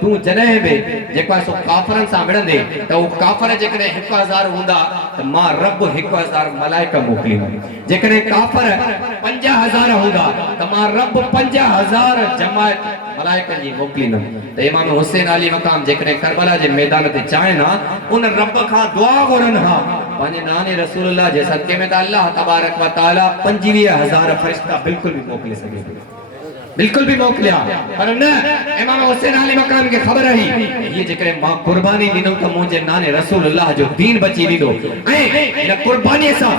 तू जने बे जेका सो काफरन सा मिलंदे त वो काफर जेकने 1000 हुंदा त मां रब 1000 मलाइका मोकली जेकने काफर 50000 हुंदा त मां रब 50000 जमात मलाइका जी मोकली त इमाम हुसैन अली मकाम जेकने करबला जे मैदान ते चाहे ना उन रब खां दुआ करन हा पाने नाने रसूलुल्लाह जे सदके में त अल्लाह तबारक व तआला 25000 फरिश्ता बिल्कुल भी मोकले सके बिल्कुल भी मोकलिया पर न इमाम हुसैन अली मकाम के खबर रही ये जेकरे मां कुर्बानी दिनो त मुझे नाने रसूलुल्लाह जो दीन बची विदो ए इन कुर्बानी सा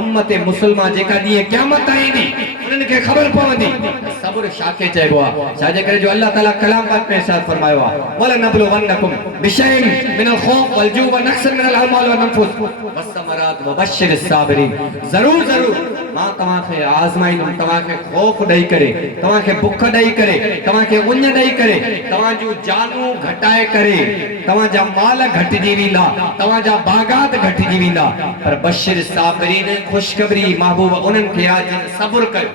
उम्मत मुसलमान जेका दी क़यामत आईंदी उनन के खबर पवंदी सब्र शाके चइबो आ छाजे करे जो अल्लाह ताला कलाम पाक में इरशाद फरमायो आ वला नबलु वन्नकुम बिशैइन मिनल खौफ वल जू व नक्सन मिनल अमवाल व अनफुस वसमरात व बशिर साबिरीन जरूर मां तवा के आजमाइंदुम तवा के खौफ दई करे तवा के भुख दई करे तवा के उन दई करे तवा जो जानू घटाए करे तवा जा माल घटजी विंदा तवा जा बागात घटजी विंदा पर बशिर साबिरीन खुशखबरी महबूब उनन के आज सब्र कर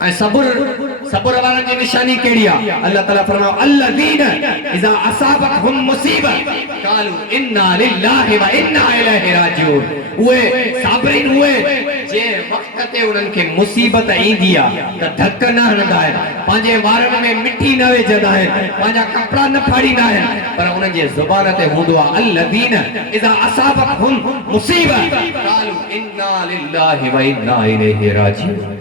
सब्र वाला की निशानी केड़िया अल्लाह ताला फरमाओ अल्लज़ीना इज़ा असाबतहुम मुसीबत कालू इन्ना लिल्लाहि व इन्ना इलैहि राजिऊन उए साबरीन उए जे वक्त ते उनन के मुसीबत ईंदिया त धक न हणंदा है पांजे वारन में मिट्टी न वेजंदा है पांजा कपड़ा न फाड़ींदा है पर उनन जे जुबान ते हुंदो आ अल्लज़ीना इज़ा असाबतहुम मुसीबत कालू इन्ना लिल्लाहि व इन्ना इलैहि राजिऊन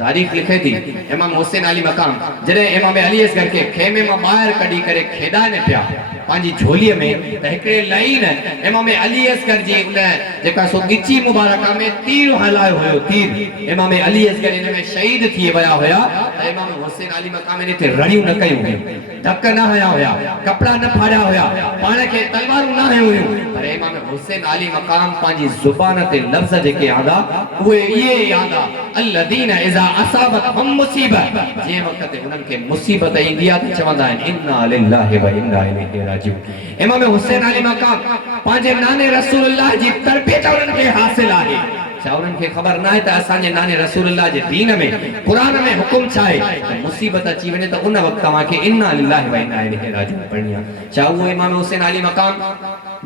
तारीख लिखे थी इमाम हुसैन अली मकाम जरे इमाम अली असगर के खेमे में बाहर कडी करे खेदाने पिया पांजी झोली में त एकड़े लाइन इमाम अली असगर जी उन जेका सो गिची मुबारक में तीर हलायो होयो तीर इमाम अली असगर इन में शहीद थी वया होया त इमाम हुसैन अली मकाम ने ते रड़ियो न कयो धक न हया होया कपड़ा न फाड़ा होया पाण के तलवार न हयो पर इमाम हुसैन अली मकाम पांजी जुबान ते लफ्ज जेके आदा उए ये आदा अल्लज़ीना इज़ा असाबतहुम मुसीबत जे वक्त उनन के मुसीबत इंदिया त चवंदा आहिन इन्ना लिल्लाहि व इन्ना इलैहि राजिऊन इमाम हुसैन अली मकाम पांजे नाने रसूलुल्लाह जी तरबियत उनन के हासिल आहे उनन के खबर ना है त असा जे नाने रसूलुल्लाह जे दीन में कुरान में हुकुम छाए मुसीबत अची वने त उन वक्त मा के इन्ना लिल्लाहि व इन्ना इलैहि राजिऊन पढ़निया चा वो इमाम हुसैन अली मकाम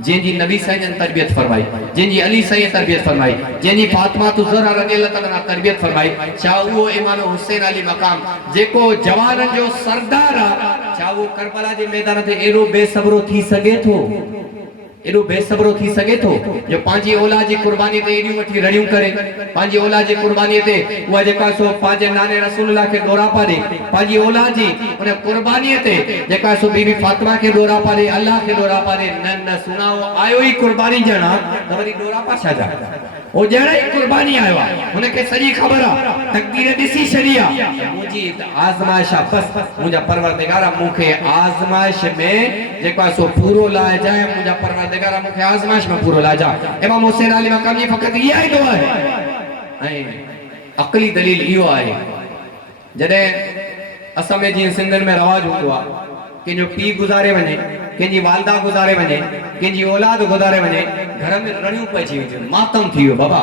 जिनजी नबी सैयद तरबियत फरमाई जिनजी अली सैयद तरबियत फरमाई जिनजी फातिमा ज़हरा रज़ियल्लाहु तआला तरबियत फरमाई चा वो इमाम हुसैन अली मकाम जेको जवानन जो सरदार आ चा वो करबला जे मैदान ते एरो बेसब्रो थी सके थो एडो बेसब्रो थी सके थो जो पांजी औलाद जी कुर्बानी ते एडी वठी रड़ियूं करे पांजी औलाद जी कुर्बानी ते उहा जेका सो पांजे नाने रसूलुल्लाह के डोरा पादे पांजी औलाद जी उन कुर्बानी ते जेका सो बीबी फातिमा के डोरा पादे अल्लाह के डोरा पादे न सुनाओ आयो ही कुर्बानी जना त वरी डोरा पाछा जा ओ जड़ा ही कुर्बानी आयो उन के सजी खबर आ तकदीर दिसी शरिया मुजी आजमाइश बस मुजा परवरदिगारा मुखे आजमाइश में जेका सो पूरो लाए जाए मुजा परवरदिगारा मुखे आजमाइश में पूरो ला जा इमाम हुसैन अली मकाम जी फकत ये ही दुआ है ऐ अकली दलील इयो आहे जदे असम में जी सिंधन में रवाज होतो आ कि जो पी गुजारे वने केजी वालदा गुजारे वने केजी औलाद गुजारे वने घर में रड़ियों पची वने मातम थियो बाबा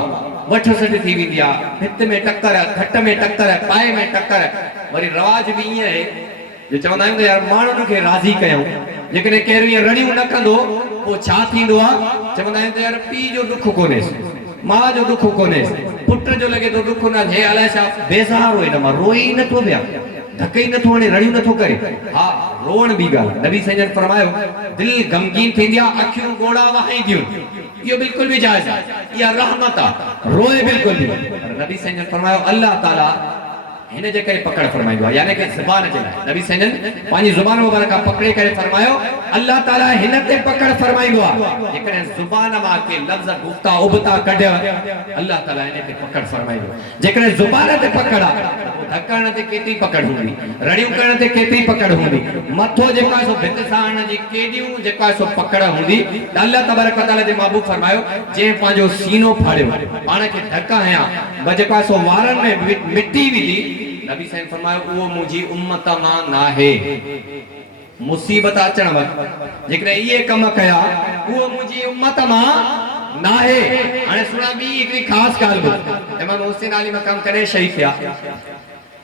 वठ सट थी विंदिया हित में टक्कर घट में टक्कर पाए में टक्कर वरी रवाज भी ये है जो चवंदा आहियूं यार माण्हुनि खे राज़ी कयूं जेकॾहिं केरु ईअं रड़ियूं न कंदो पोइ छा थींदो आहे चवंदा आहिनि त यार पीउ जो ॾुख कोन्हेसि मां जो ॾुख कोन्हेसि पुट जो लॻे थो ॾुख न हे अलाए छा बेज़ार हुई न मां रोई नथो पिया धके ही नथो वणे रड़ियूं नथो करे हा रोअण बि ॻाल्हि नबी सजन फरमायो दिलि गमगीन थींदी आहे अखियूं ॻोड़ा वहाईंदियूं इहो बिल्कुल भी जायज़ आहे इहा रहमत आहे रोए बिल्कुल भी नबी सजन फरमायो अल्लाह ताला हिन जे करे पकड़ फरमाइंदो आहे यानी कि ज़ुबान जे लाइ नबी सजन पंहिंजी ज़ुबान मुबारक पकड़े करे फरमायो अल्लाह ताला हिन ते पकड़ फरमाइंदो आहे जेकॾहिं ज़ुबान मां के लफ़्ज़ गुफ्ता उबता कढ अल्लाह ताला हिन ते पकड़ फरमाइंदो जेकॾहिं ज़ुबान ते पकड़ आहे धकण ते केतिरी पकड़ हूंदी रड़ियूं करण ते केतिरी पकड़ हूंदी मथो जेका सो भित सां हणण जी केॾियूं जेका सो पकड़ हूंदी त अल्लाह तबारक व तआला जे महबूब फरमायो जंहिं पंहिंजो सीनो फाड़ियो पाण खे धक हयां जेका सो वारनि में मिट्टी विधी नबी साईं फरमायो वो मुझी उम्मत मां नाहे मुसीबत अचण वक्त जेकॾहिं इहे कम कया वो मुझी उम्मत मां ना है। हाणे सुना बी हिकड़ी खास ॻाल्हि ॿुध, इमाम हुसैन अली मक़ाम कॾहिं शहीद थिया?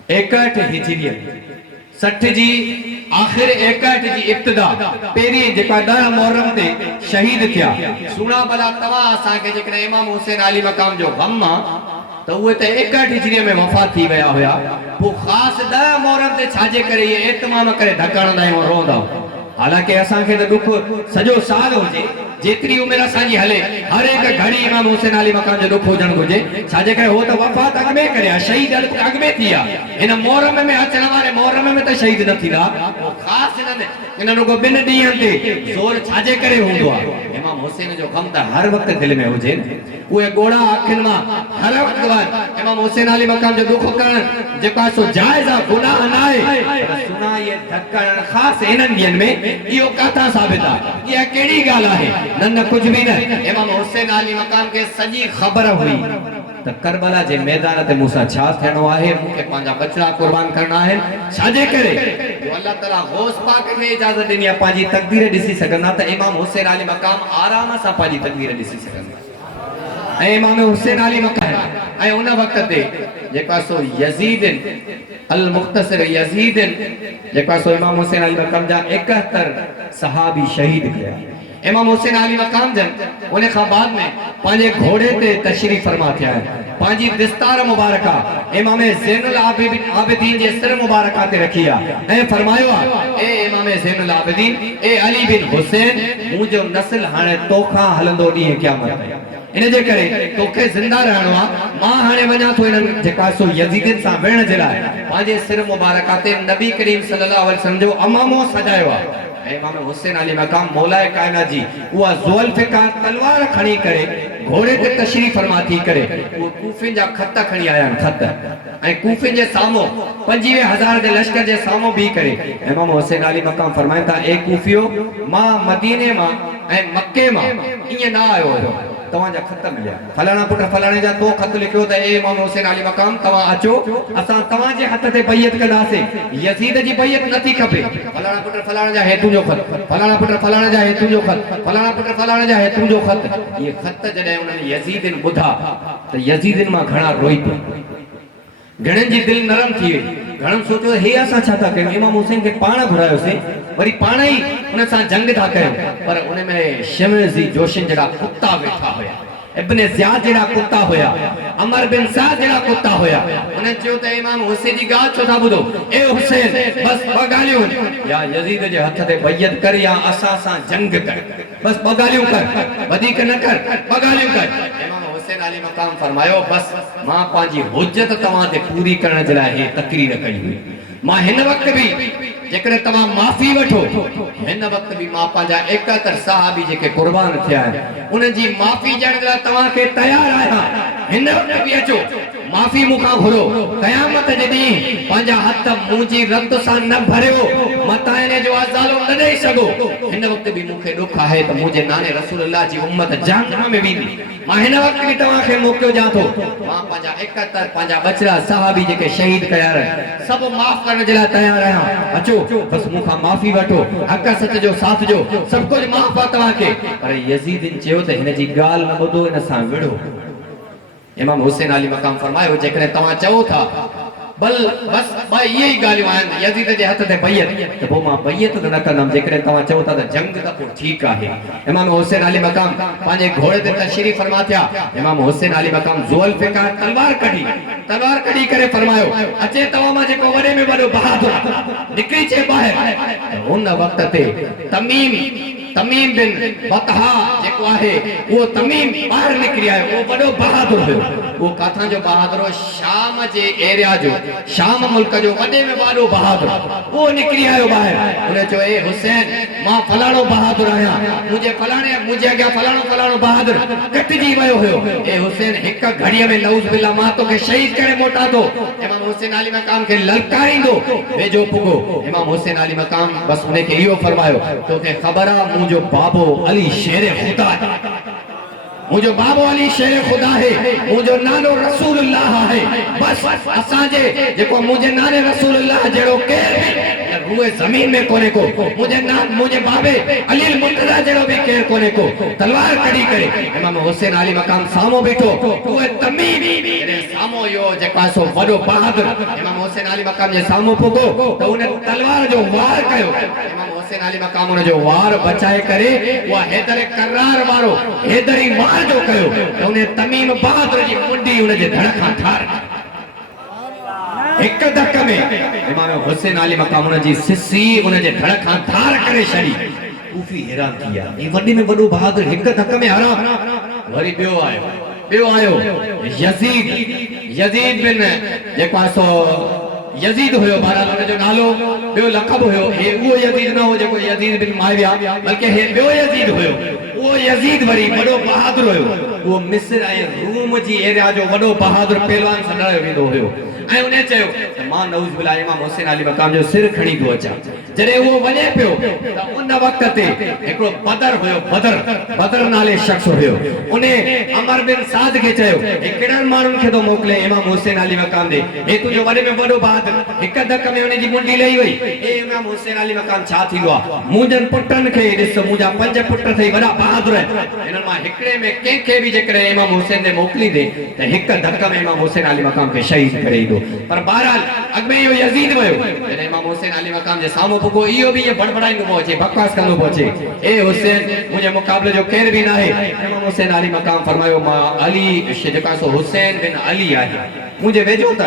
61 हिजरी 60 जी आखिर 61 जी इब्तिदा पहिरीं जेका 10 मुहर्रम ते शहीद थिया। सुना भला तव्हां असांखे जेकॾहिं इमाम हुसैन अली मक़ाम जो गम आहे त उहे त 61 हिजरी में वफ़ात थी विया हुया। पोइ ख़ासि 10 मुहर्रम ते छाजे करे इहे इत्माम करे धक हणंदा आहियूं और रोंदा आहियूं? हालांकि असांखे त दुख सॼो साल हुजे, जेतिरी उमिरि असांजी हले, हर हिकु घड़ी इमाम हुसैन अली मक़ाम जो दुख हुजणु घुरिजे। छाजे करे हो त वफ़ात अॻु में करे शहीद अॻु में थी आहे। हिन मुहर्रम में अचण वारे मुहर्रम में त शहीद न थींदा। ख़ासि इन रुगो 2 ॾींहंनि ते ज़ोर छाजे करे हूंदो आहे? इमाम हुसैन जो गम त हर वक़्तु दिलि में हुजे। उहे ॻोड़ा अखियुनि मां हर वक़्तु इमाम हुसैन अली मक़ाम जो दुख करणु जेका सो जाइज़ आहे, गुनाह न आहे। पर सुना इहे धक करणु ख़ासि हिननि ॾींहंनि में इहो काथां साबित आहे? इहा कहिड़ी ॻाल्हि आहे? न कुझु बि न। इमाम हुसैन अली मक़ाम खे सॼी ख़बर हुई त करबला जे मैदान ते मूंसां छा थियणो आहे, मूंखे पंहिंजा बचड़ा कुर्बान करणा आहिनि। छाजे करे? अल्लाह ताला गौस पाक खे इजाज़त ॾिनी आहे पंहिंजी तक़दीर ॾिसी सघंदा त इमाम हुसैन अली मक़ाम आराम सां पंहिंजी तक़दीर ॾिसी सघंदा। ऐं इमाम हुसैन अली मक़ाम ऐं उन वक़्त ते जेका सो यज़ीद अल मुख़्तसिर यज़ीद जेका सो इमाम हुसैन अली मक़ाम जा 71 सहाबी शहीद कया। इमाम हुसैन अली मक़ाम जन उन खां बाद में पंहिंजे घोड़े ते तशरीफ़ फरमा थिया आहिनि। पंहिंजी दिस्तार मुबारका इमाम ज़ैनुल आबिदीन जे सिर मुबारका ते रखी आहे ऐं फरमायो आहे, ए इमाम ज़ैनुल आबिदीन, ए अली बिन हुसैन, मुंहिंजो नस्ल हाणे तोखां हलंदो ॾींहुं क़यामत ताईं। इन जे करे तोखे ज़िंदा रहणो आहे। मां हाणे वञा थो इन्हनि जेका सो यज़ीदनि सां विढ़ण जे लाइ पंहिंजे सिर मुबारका ते नबी करीम सल्लल्लाहु अलैहि वसल्लम जो अमामो सजायो आहे। इमाम हुसैन अली मक़ाम मौलाए कायनात जी उहा ज़ुल्फ़िकार तलवार खणी करे घोड़े ते तशरीफ़ फरमा थी करे वो कूफिन जा खत खणी आया आहिनि। खत ऐं कूफिन जे साम्हूं 25,000 जे लश्कर जे साम्हूं बीह करे इमाम हुसैन अली मक़ाम फरमाइनि था, ए कूफियो, मां मदीने मां ऐं मक्के मां ईअं न आयो हुयो, तव्हांजा खत मिलिया। फलाणा पुट फलाणे जा तो खत लिखियो त ए इमाम हुसैन अली मक़ाम, तव्हां अचो, असां तव्हांजे हथ ते बैयत कंदासीं। यज़ीद जी बैयत नथी खपे। फलाणा पुट फलाणे जा हे तुंहिंजो खत, फलाणा पुट फलाणे जा हे तुंहिंजो खत, फलाणा पुट फलाणे जा हे तुंहिंजो खत। इहे खत जॾहिं उन्हनि यज़ीदनि ॿुधा त यज़ीदनि मां घणा रोई पिया, घणनि जी दिलि नरम थी वई। घणनि सोचियो हे असां छा था कयूं? इमाम हुसैन खे पाण घुरायोसीं, वरी पाण ई उन सां जंग था कयूं। पर उन में शिमज़ी जोशिन जहिड़ा कुत्ता वेठा हुया, इब्न ज़ियाद जहिड़ा कुत्ता हुया, अमर बिन साद जहिड़ा कुत्ता हुया। उन्हनि चयो त इमाम हुसैन जी ॻाल्हि छो था ॿुधो? ए हुसैन, बस ॿ ॻाल्हियूं, या यज़ीद जे हथ ते बैयत कर या असां सां जंग कर। बस ॿ ॻाल्हियूं कर, वधीक न कर, ॿ ॻाल्हियूं कर। इमाम हुसैन अली मक़ाम फरमायो, बस मां पंहिंजी हुज्जत तव्हां ते पूरी करण जे लाइ हे तक़रीर कई हुई। मां हिन वक़्त बि जेकॾहिं तव्हां माफ़ी वठो, हिन वक़्त बि मां पंहिंजा 71 सहाबी जेके कुर्बान थिया आहिनि उन्हनि जी माफ़ी ॾियण जे लाइ तव्हांखे तयारु आहियां। हिन वक़्त बि अचो, माफ़ी मूंखां घुरो। क़यामत जे ॾींहुं पंहिंजा हथ मुंहिंजी रत सां न भरियो, मतां इने जो अज़ालो न ॾेई सघो। हिन वक़्त बि मूंखे ॾुख आहे त मुंहिंजे नाने रसूलुल्लाह जी उम्मत जहन्नम में वेंदी। मां हिन वक़्त बि तव्हांखे मोकिलियो ॾियां थो। मां पंहिंजा 71 पंहिंजा बचड़ा सहाबी जेके शहीद कया आहिनि सभु माफ़ करण जे लाइ तयारु आहियां। अचो, बस मूंखां माफ़ी वठो, हक़ सच जो साथ जो, सभु कुझु माफ़ आहे तव्हांखे। पर यज़ीदनि चयो त हिन जी ॻाल्हि न ॿुधो, हिन सां विढ़ो। इमाम हुसैन अली मक़ाम फरमायो, जेकॾहिं तव्हां चओ था बस ॿ इहे ई ॻाल्हियूं आहिनि, यज़ीद जे हथ ते बैयत, त पोइ मां बैयत न कंदुमि। जेकॾहिं तव्हां चओ था त जंग, त पोइ ठीकु आहे। इमाम हुसैन अली मक़ाम पंहिंजे घोड़े ते तशरीफ़ फरमा थिया। इमाम हुसैन अली मक़ाम ज़ुल्फ़िकार तलवार कढी करे फरमायो, अचे तव्हां मां जेको वॾे में वॾो बहादुर निकिरी अचे ॿाहिरि। हुन वक़्त ते तमीम बिन बतहा जेको आहे उहो तमीम ॿाहिरि निकिरी आयो। उहो वॾो बहादुर हुयो। उहो काथां जो बहादुर हो? शाम जे एरिया जो, शाम मुल्क जो वॾे में वॾो बहादुर। उहो निकिरी आयो ॿाहिरि। उन चयो, ए हुसैन, मां फलाणो बहादुर आहियां, मुंहिंजे अॻियां फलाणो बहादुर कटिजी वियो हुयो। ए हुसैन, हिकु घड़ीअ में नऊज़ बिल्लाह मां तोखे शहीद करे मोटा थो। इमाम हुसैन अली मक़ाम खे ललकारींदो वेझो पुॻो। इमाम हुसैन अली मक़ाम बस उनखे इहो फरमायो, तोखे ख़बर आहे मुंहिंजो बाबो अली शेर ख़ुदा है, मुझे बाबो अली शेर खुदा है, मुझे नानो रसूलुल्लाह है। बस असांजे जेको मुझे नाने रसूलुल्लाह जड़ो के उहे जमीन में कोने को मुझे ना मुझे बाबे अली मुर्तजा जड़ो भी केर कोने को तलवार कड़ी करे इमाम हुसैन अली मकाम सामो बैठो उहे तमीम रे सामो यो जेका सो वडो बहादुर इमाम हुसैन अली मकाम जे सामो पुगो तो उन्हें तलवार जो वार कयो इमाम हुसैन अली मकाम उन जो वार बचाए करे वो हैदर करार वारो हैदरी मार जो कयो तो उन्हें तमीम बहादुर जी मुंडी उन जे धड़का ठार एक धक में इमाम हुसैन अली मकाम उन जी सिसी उन जे धड़का ठार करे छड़ी कूफी हैरान किया ये वडी में वडो बहादुर एक धक में हराम वरी बियो आयो यजीद बिन जेको सो यजीद हुयो बहरहाल उन जो नालो बियो लक़ब हुयो हे वो यजीद न हो जेको यजीद बिन माविया बल्कि हे बियो यजीद हुयो वो यजीद वरी वडो बहादुर हुयो वो मिस्र ऐं रूम जी एरिया जो वडो बहादुर पहलवान सॾायो वेंदो हुयो ऐं उन चयो त मां नऊज़ बिल्लाह इमाम हुसैन अली मकाम जो सिर खणी थो अचां जॾहिं वो वञे पियो त उन वक़्त ते हिकिड़ो बदर नाले शख्स हुयो उन अमर बिन साद खे चयो हे केड़नि माण्हुनि खे थो मोकिले इमाम हुसैन अली मकाम ॾे हे तुंहिंजो वॾे में वॾो बहादुर हिक धक में उन जी मुंडी लही वई हे इमाम हुसैन अली मकाम छा थींदो आहे मुंहिंजनि पुटनि खे ॾिस मुंहिंजा 5 पुट अथई वॾा बहादुर हिननि मां हिकिड़े में कंहिंखे बि जेकॾहिं इमाम हुसैन ॾे मोकिलींदे त हिक धक में इमाम हुसैन अली मकाम खे शहीद करे ईंदो पर बहरहाल अॻ में इहो यजीद वियो जॾहिं इमाम हुसैन अली मकाम जे साम्हूं पुगो इहो बि इएं बड़बड़ाईंदो पियो अचे बकवास कंदो पियो अचे ए हुसैन मुंहिंजे मुक़ाबले जो केर बि न आहे इमाम हुसैन अली मकाम फरमायो मां अली जेका सो हुसैन बिन अली आहे मुझे वेझो त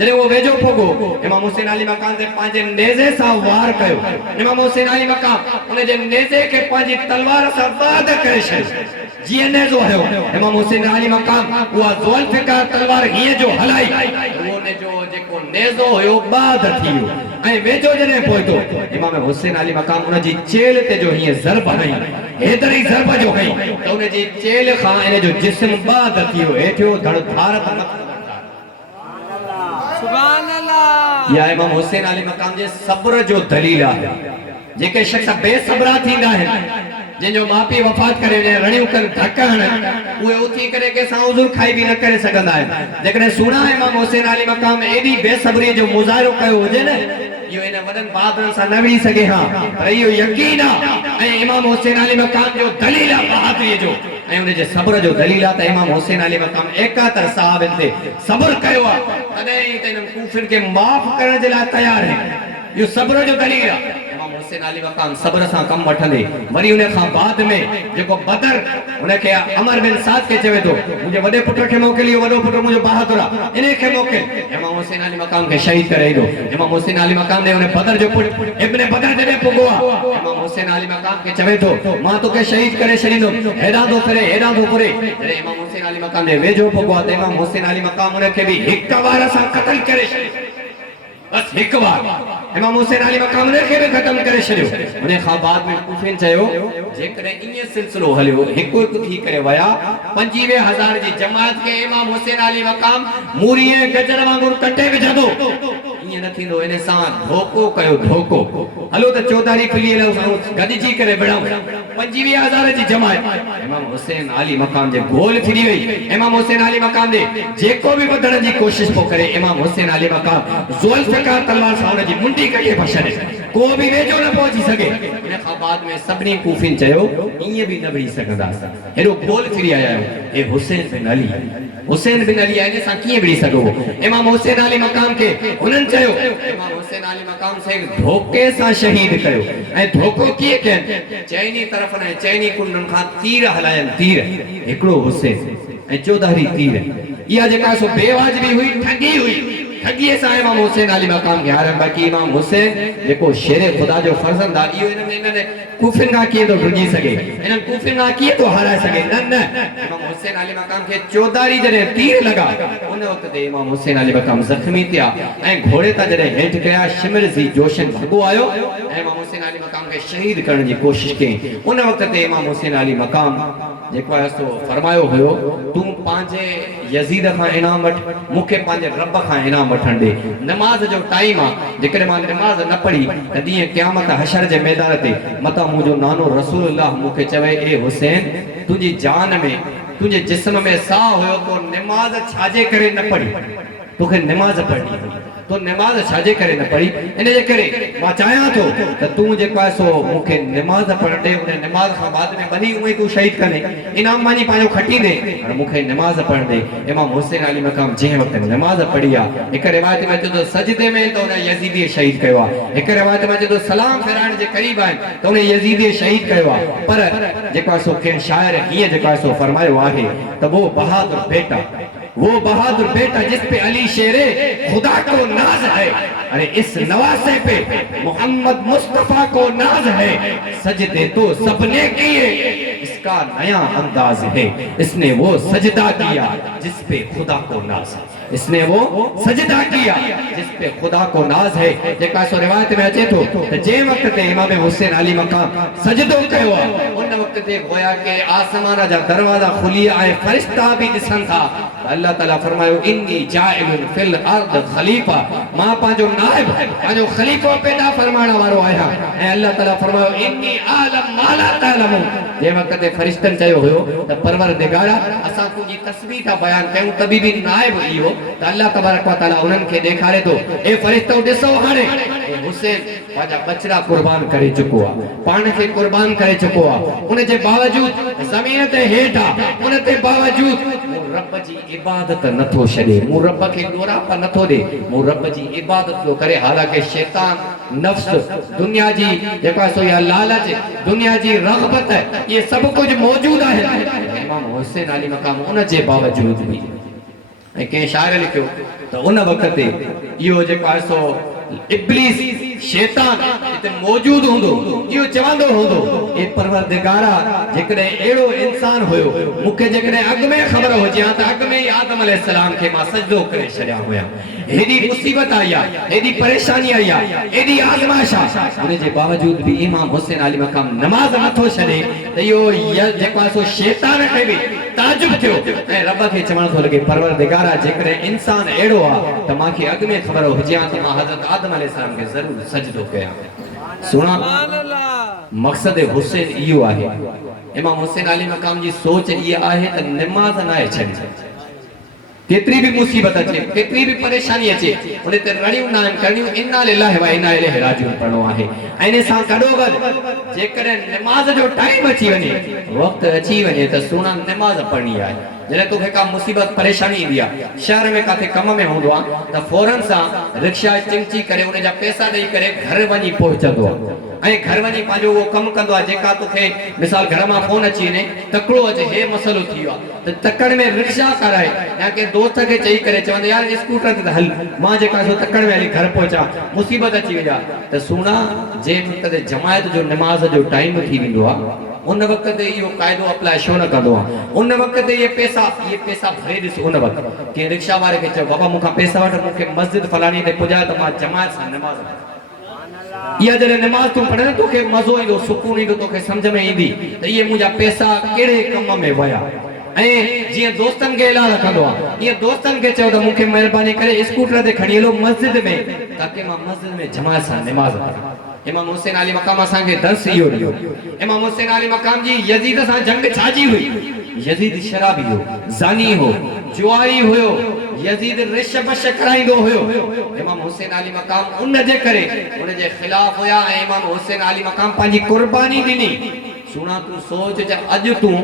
जॾहिं वो वेझो पुगो इमाम हुसैन अली मकाम ते पंहिंजे नेज़े सां वार कयो इमाम हुसैन अली मकाम उन जे नेज़े खे पंहिंजी तलवार सां बाद करे छॾियो जीअं नेज़ो हुयो इमाम हुसैन अली मकाम उहा ज़ुल्फ़िकार तलवार हीअं जो हलाई उन जो जेको नेज़ो हुयो बाद थी वियो ऐं वेझो जॾहिं पहुतो इमाम हुसैन अली मकाम उन जी चेल ते जो हीअं ज़रब हई हेतिरी ज़रब जो हई त उन जी चेल खां इन जो जिस्म बाद थी वियो हेठियो धड़ धार त सुभान अल्लाह या इमाम हुसैन अली मकाम जे सब्र जो दलील आहे जेके शख्स बेसब्रा थींदा आहिनि जिन जो माउ पीउ वफ़ात करे वञे रड़ियूं कनि धक हणनि उहे उथी करे कंहिंसां उज़ुर खाई बि न करे सघंदा आहिनि जेकॾहिं सुहिणा इमाम हुसैन अली मकाम एॾी बेसब्रीअ जो मुज़ाहिरो कयो हुजे न इहो इन वॾनि बहादुरनि सां न विड़ी सघे हा पर इहो यकीन आहे ऐं इमाम हुसैन अली मकाम जो दलील आहे बहादुरीअ जो ऐं उन जे सब्र जो दलील आहे त इमाम हुसैन अली मकाम 71 सहाबनि ते सब्र कयो आहे तॾहिं ई त इन्हनि कूफिर खे माफ़ करण जे लाइ तयार आहिनि इहो सब्र जो दलील आहे इमाम हुसैन अली मकाम सब्र सां कमु वठंदे वरी उन खां बाद में जेको बदर उनखे अमर बिन साद खे चवे थो मुंहिंजे वॾे पुट खे मोकिल इहो वॾो पुट मुंहिंजो बहादुर आहे इन खे मोकिल इमाम हुसैन अली मकाम खे शहीद करे ईंदो इमाम हुसैन अली मकाम ने उन बदर जो पुट इब्न बदर जॾहिं पुगो आहे इमाम हुसैन अली मकाम खे चवे थो मां तोखे शहीद करे छॾींदुमि हेॾां थो फिरे जॾहिं इमाम हुसैन अली मकाम जे वेझो पुगो आहे त इमाम हुसैन अली मकाम उनखे बि हिक वार सां क़त्ल करे छॾियो बस एक बार इमाम हुसैन अली मकाम ने के भी खत्म करे छड़ियो उन्हें खां बाद में कुफिन चयो जेकरे इने सिलसिलो हलियो हिकु हिकु थी करे वया 25000 जी जमात के इमाम हुसैन अली मकाम मूरीए गजर वांगुर कटे विझदो इए न थींदो इन सां धोको कयो धोको हलो त चौधारी फिली गडजी करे बड़ाऊ 25000 जी जमात इमाम हुसैन अली मकाम जे गोल फिरी वई इमाम हुसैन अली मकाम दे जेको भी वधण जी कोशिश पो करे इमाम हुसैन अली मकाम ज़ुल्फ़िकार तलवार सां उन जी मुंडी कटे पछड़े को भी वेझो न पहुची सके इन खां बाद में सभनी कूफिन चयो इए भी न बड़ी सकदा हेरो गोल फिरी आया ए हुसैन बिन अली आने सां किए बड़ी सको इमाम हुसैन अली मकाम के उनन चयो इमाम हुसैन अली मकाम से धोखे सां शहीद कयो ए धोखो किए के चैनी तरफ ने चैनी कुंडन खां तीर हलायन तीर एकड़ो हुसैन ए चौधारी तीर या जेका सो बेवाजिबी हुई ठगी हुई ठगी सां इमाम हुसैन अली मकाम के हारे बाकी इमाम हुसैन जेको शेरे खुदा जो फर्जंद आ इयो इनने कूफिन का किए तो रुजी सके इनन कूफिन का किए तो हरा सके न इमाम हुसैन अली मकाम के चौधारी जरे तीर लगा उन वक्त ते इमाम हुसैन अली मकाम जख्मी थिया ए घोड़े ता जरे हेठ गया शिमर जी जोशन भगो आयो इमाम हुसैन अली मकाम के शहीद करण जी कोशिश के उन वक्त ते इमाम हुसैन अली मकाम जेको है सो फरमायो हुयो तू पांजे यजीद खां इनाम वठ मुखे पांजे रब खां इनाम वठण दे नमाज जो टाइम आ जेकर मां नमाज न पढ़ी त दिए क़यामत हशर जे मैदान ते मता मुजो नानो रसूलुल्लाह मुखे चवे ए हुसैन तुजी जान में तुजे जिस्म में साह हुयो तो नमाज छाजे करे न पढ़ी तोखे नमाज पढ़नी तो नमाज छाजे करे न पढ़ी इन जे करे मां चाहियां थो त तूं जेको आहे सो मूंखे नमाज पढ़ण ॾे उन नमाज खां बाद में वञी उहे तूं शहीद कने इनाम मानी पंहिंजो खटी ॾे पर मूंखे नमाज पढ़ण ॾे इमाम हुसैन अली मक़ाम जंहिं वक़्तु नमाज पढ़ी आहे हिकु रिवायत में अचे थो सजदे में त उन यज़ीदी शहीद कयो आहे हिकु रिवायत में अचे थो सलाम फेराइण जे क़रीब आहिनि त उन यज़ीदी शहीद कयो आहे पर जेको आहे सो कंहिं शाइर हीअं जेको आहे सो फरमायो आहे त वो बहादुर बेटा जिस पे अली शेरे खुदा को नाज है अरे इस नवासे पे मोहम्मद मुस्तफा को नाज है सजदे तो सबने किए इसका नया अंदाज है इसने वो सजदा किया जिस पे खुदा को नाज है इसने वो सजदा किया जिस पे खुदा को नाज है जेका सो रिवायत में अचे थो त जे वक्त ते इमाम हुसैन अली मक़ाम सजदो कयो आहे उन वक्त ते गोया के आसमान जा दरवाजा खुली ऐं फरिश्ता भी ॾिसनि था अल्लाह ताला फरमायो इन्नी जाइलुन फिल अर्द खलीफा मां पंहिंजो नाइब पंहिंजो खलीफो पैदा फरमाइण वारो आहियां ऐं अल्लाह ताला फरमायो इन्नी आलम मा ला तालमू जे वक्त ते फरिश्तनि चयो हुयो त परवरदिगारा असां तुंहिंजी तस्बीह था बयान कयूं तभी भी नाइब इहो त अल्लाह तबारक व तआला उन्हनि खे ॾेखारे थो ए फरिश्तो ॾिसो हाणे हुसैन पंहिंजा बचड़ा कुर्बान करे चुको आहे पाण खे कुर्बान करे चुको आहे उन जे बावजूद ज़मीन ते हेठि आहे उन ते बावजूद रब जी इबादत नथो छॾे मूं रब खे ॻोराप नथो ॾे मूं रब जी इबादत थो करे हालांकि शैतान नफ्स दुनिया जी जेको आहे सो या लालच दुनिया जी रग़बत इहे सभु कुझु मौजूद आहे इमाम हुसैन अली मक़ाम उन जे बावजूद बि ऐं कंहिं शाइर लिखियो त उन वक़्त ते इहो जेको आहे सो इब्लीस शैतान इते मौजूद होंदो इहो चवंदो होंदो ए परवरदिगारा जेकॾहिं अहिड़ो इंसान हुयो मूंखे जेकॾहिं अॻु में ख़बर हुजे हा त अॻु में ई आदम अलैहिस्सलाम खे मां सजदो करे छॾिया हुया हेॾी मुसीबत आई आहे हेॾी परेशानी आई आहे एॾी आज़माइश आहे उन जे बावजूद बि इमाम हुसैन अली मक़ाम नमाज़ नथो छॾे त इहो जेको आहे सो शैतान खे बि ताजुब थियो ऐं रब खे चवण थो लॻे परवरदिगारा जेकॾहिं इंसान अहिड़ो आहे त मूंखे अॻु में ख़बर हुजे हा त मां हज़रत आदम अलैहिस्सलाम खे ज़रूर सजदो कयां सुणा मक़सद हुसैन इहो आहे इमाम हुसैन अली मक़ाम जी सोच इहा आहे त नमाज़ न आहे छॾी केतिरी बि मुसीबत अचे केतिरी बि परेशानी अचे उन ते रड़ियूं न आहिनि करणियूं इन्ना लिल्लाहि व इन्ना इलैहि राजिऊन पढ़णो आहे ऐं इन सां गॾोगॾु जेकॾहिं नमाज़ जो टाइम अची वञे वक़्तु अची वञे त सुहिणा नमाज़ पढ़णी आहे जॾहिं तोखे का मुसीबत परेशानी ईंदी आहे शहर में किथे कम में हूंदो आहे त फौरन सां रिक्शा चिमची करे उन जा पैसा ॾेई करे घर वञी पहुचंदो आहे ऐं घर वञी पंहिंजो उहो कमु कंदो आहे जेका तोखे मिसाल घर मां फोन अची वञे तकिड़ो अचे हे मसइलो थी वियो आहे त तकड़ में रिक्शा कराए या कंहिं दोस्त खे चई करे चवंदो यार स्कूटर ते हल मां जेका सो तकड़ में हली घर पहुचा मुसीबत अची वई आहे त सुहिणा जे वक़्त ते जमायत जो नमाज़ जो टाइम थी वेंदो आहे उन वक़्त ते इहो क़ाइदो अप्लाई छो न कंदो आहे उन वक़्त ते इहे पैसा भरे ॾिस उन वक़्तु कंहिं रिक्शा वारे खे चयो बाबा मूंखां पैसा वठ मूंखे मस्जिद फलाणी ते पुॼाए त मां जमायत सां नमाज़ इहा जॾहिं नमाज़ तूं पढ़े तोखे मज़ो ईंदो सुकून ईंदो तोखे सम्झ में ईंदी त इहे मुंहिंजा पैसा कहिड़े कम में विया ऐं जीअं दोस्तनि खे एलाह रखंदो आहे ईअं दोस्तनि खे चयो त मूंखे महिरबानी करे स्कूटर ते खणी हलो मस्जिद में ताकी मां मस्जिद में जमायत सां नमाज़ पढ़ां इमाम हुसैन अली मक़ाम असांखे दर्स इहो ॾियो इमाम हुसैन अली मक़ाम जी यज़ीद सां जंग छाजी हुई यज़ीद शराबी हो ज़ानी हो जुआरी हुयो यज़ीद रिश बश कराईंदो हुयो इमाम हुसैन अली मक़ाम उन जे करे उन जे ख़िलाफ़ हुया ऐं इमाम हुसैन अली मक़ाम पंहिंजी कुर्बानी ॾिनी सुणा तूं सोच त अॼु तूं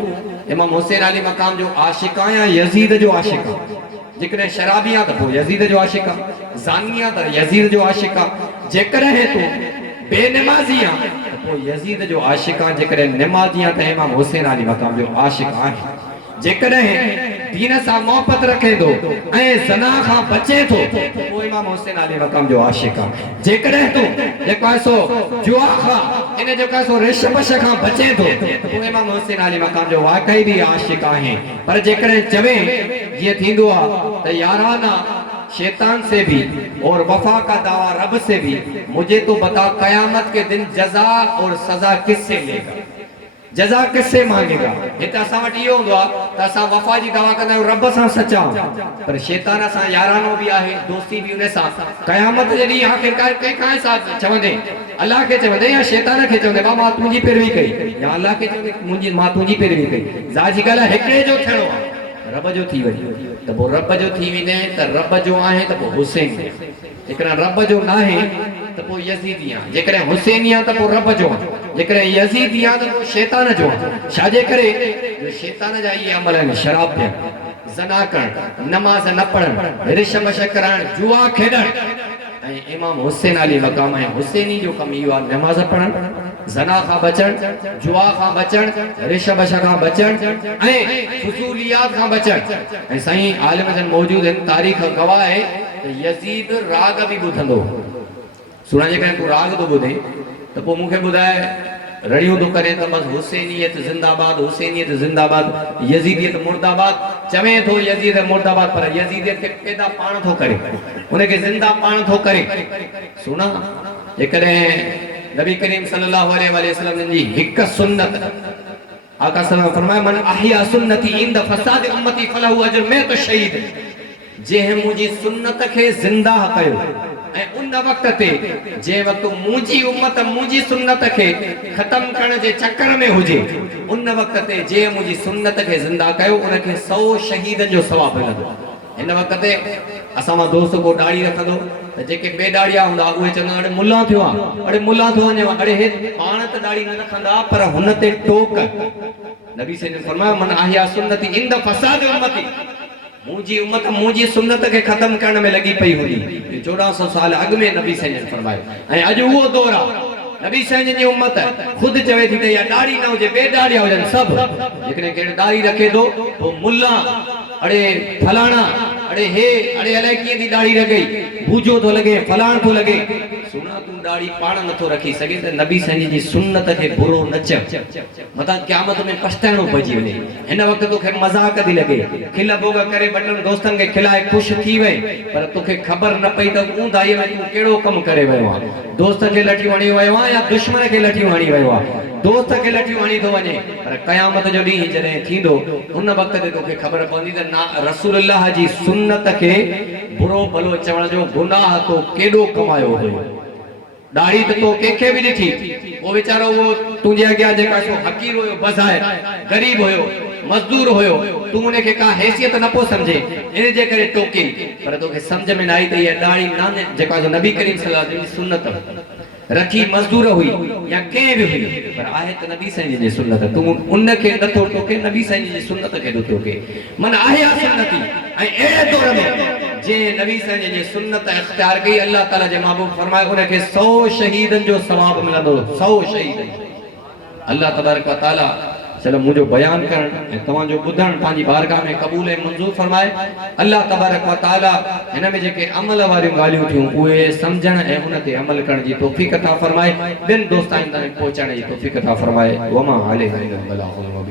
इमाम हुसैन अली मक़ाम जो आशिक़ आहे या यज़ीद जो आशिक़ आहे जेकॾहिं शराबी आहे त पोइ यज़ीद जो आशिक़ आहे ज़ानी आहे त यज़ीद जो आशिक़ आहे जेकॾहिं तूं बेनमाज़ी आहे त पोइ यज़ीद जो आशिक़ आहे जेकॾहिं नमाज़ी आहे त इमाम हुसैन अली मक़ाम जो आशिक़ आहे जेकॾहिं दीन सां मोहबत रखे थो ऐं ज़ना खां बचे थो त पोइ इमाम हुसैन अली मक़ाम जो आशिक़ आहे जेकॾहिं तूं जेको आहे सो जुआ खां इन जेको आहे सो रिश बश खां बचे थो त पोइ इमाम हुसैन अली मक़ाम जो वाक़ई बि आशिक़ आहे पर जेकॾहिं चवे जीअं थींदो आहे त याराना शैतान से भी और वफा का दावा रब से भी मुझे तो बता कयामत के दिन जजा और सजा किससे लेगा जजा किससे मांगेगा हिते असां वटि इहो हूंदो आहे त असां वफा जी दावा कंदा आहियूं रब सां सचा पर शैतान सां यारानो बि आहे दोस्ती बि उन सां कयामत जॾहिं आख़िरकार कंहिंखां साथ चवंदे अल्लाह खे चवंदे या शैतान खे चवंदे मां तुंहिंजी पैरवी कई या अल्लाह खे चवंदे मां तुंहिंजी पैरवी कई ज़ाहिर ॻाल्हि आहे हिकिड़े जो थियणो आहे रब जो थी वञे त पोइ रब जो थी वञे त रब जो आहे त पोइ हुसैन जेकॾहिं रब जो न आहे त पोइ यज़ीदी आहे जेकॾहिं हुसैनी आहे त पोइ रब जो आहे जेकॾहिं यज़ीदी आहे त पोइ शैतान जो आहे छाजे करे शैतान जा इहे अमल आहिनि शराब पीअण ज़ना करणु नमाज़ न पढ़णु रिश बश करणु जुआ खेॾणु ऐं इमाम हुसैन अली मक़ाम ऐं हुसैनी जो कमु इहो आहे नमाज़ पढ़णु ज़ना खां बचणु जुआ खां बचणु रिश बश खां बचणु ऐं फुज़ूलियात खां बचणु ऐं साईं आलिम जन मौजूद आहिनि तारीख़ गवाह आहे त यज़ीद राग बि ॿुधंदो सुणा जेकॾहिं तूं राग थो ॿुधे त पोइ मूंखे ॿुधाए रड़ियूं थो करे त बसि हुसैनियत ज़िंदाबाद हुसैनियत ज़िंदाबाद यज़ीदियत मुर्दाबाद चवे थो यज़ीद मुर्दाबाद पर यज़ीदियत खे पैदा पाण थो करे उनखे ज़िंदा पाण थो करे सुना जेकॾहिं नबी करीम सल्लल्लाहु अलैहि वसल्लम जी हिकु सुन्नत आका सल्लल्लाहु फरमाया मन अहिया सुन्नती इंद फसाद उम्मती फलहु अजर में तो शहीद जंहिं मुंहिंजी सुन्नत खे ज़िंदा कयो ऐं उन वक़्त ते जंहिं वक़्तु मुंहिंजी उम्मत मुंहिंजी सुन्नत खे ख़तम करण जे चक्कर में हुजे उन वक़्त ते जंहिं मुंहिंजी सुन्नत खे ज़िंदा कयो उनखे 100 शहीदनि जो सवाबु मिलंदो हिन वक़्त ते असां मां दोस्त को दाढ़ी रखंदो त जेके बेदाड़िया हूंदा उहे चवंदा अड़े मुल्ला थियो आहे अड़े मुल्ला थो वञे अड़े हे पाण त दाढ़ी न रखंदा पर हुन ते टोक नबी सल्लल्लाहु अलैहि वसल्लम फरमायो मन आहिया सुन्नती इंद फसाद उम्मती मुंहिंजी उम्मत मुंहिंजी सुन्नत खे ख़तम करण में लॻी पई हुई 1400 साल अॻु में नबी सल्लल्लाहु अलैहि वसल्लम फरमायो ऐं अॼु उहो दौर आहे नबी सल्लल्लाहु जी उम्मत ख़ुदि चवे थी त या दाढ़ी न हुजे बेदाड़िया हुजनि सभु जेकॾहिं केरु दाढ़ी रखे थो पोइ मुल्ला अड़े फलाणा अड़े हे अड़े अलाए कीअं थी दाढ़ी रखई बूझो थो लॻे फलाण थो लॻे सुना तूं दाढ़ी पाण नथो रखी सघे त नबी सल्लल्लाहु जी सुन्नत खे बुरो न चओ मतां क़यामत में पछताइणो पइजी वञे हिन वक़्तु तोखे मज़ाक थी लॻे खिल बोग करे ॿ दोस्तनि खे खिलाए ख़ुशि थी वई पर तोखे ख़बर न पई त ऊंधाईअ में तूं कहिड़ो कमु करे वियो आहे दोस्त खे लठी हणी वियो आहे या दुश्मन खे लठी हणी वियो आहे दोस्त खे लठी हणी थो वञे पर क़यामत जो ॾींहुं जॾहिं थींदो उन वक़्त ते तोखे ख़बर पवंदी त ना रसूलुल्लाह जी सुन्नत खे बुरो भलो चवण जो गुनाह तो केॾो कमायो हुयो दाढ़ी त तो कंहिंखे बि ॾिठी वो वीचारो वो तुंहिंजे अॻियां जेका सो हक़ीर हुयो बज़ाहिर ग़रीब हुयो मज़दूर हुयो तूं उनखे का हैसियत न पियो सम्झे इन जे करे टोकी पर तोखे सम्झ में न आई त इहा दाढ़ी नाने जेका जो नबी करीम सल्लल्लाहु अलैहि वसल्लम जी सुन्नत रखी मज़दूर हुई या कंहिं बि हुई पर आहे त नबी साईं जी सुन्नत तूं उनखे नथो टोके नबी साईं जी सुन्नत खे नथो टोके मन आहे सुन्नती ऐं अहिड़े दौर में जे नबी साईं जी सुन्नत इख्तियार कई अल्लाह ताला जे महबूब फरमाए उनखे 100 शहीदनि जो सवाब मिलंदो 100 शहीद अल्लाह तबारक व तआला चलो मुझे बयान करण ऐं तव्हांजो ॿुधण पंहिंजी बारगाह में क़बूल ऐं मंज़ूर फरमाए अल्लाह तबारक व तआला हिन में जेके अमल वारियूं ॻाल्हियूं थियूं उहे सम्झण ऐं उन ते अमल करण जी तौफ़ीक़ अता फरमाए ॿियनि दोस्तनि ताईं पहुचाइण जी तौफ़ीक़ अता फरमाए वमा अलैहि वसल्लम।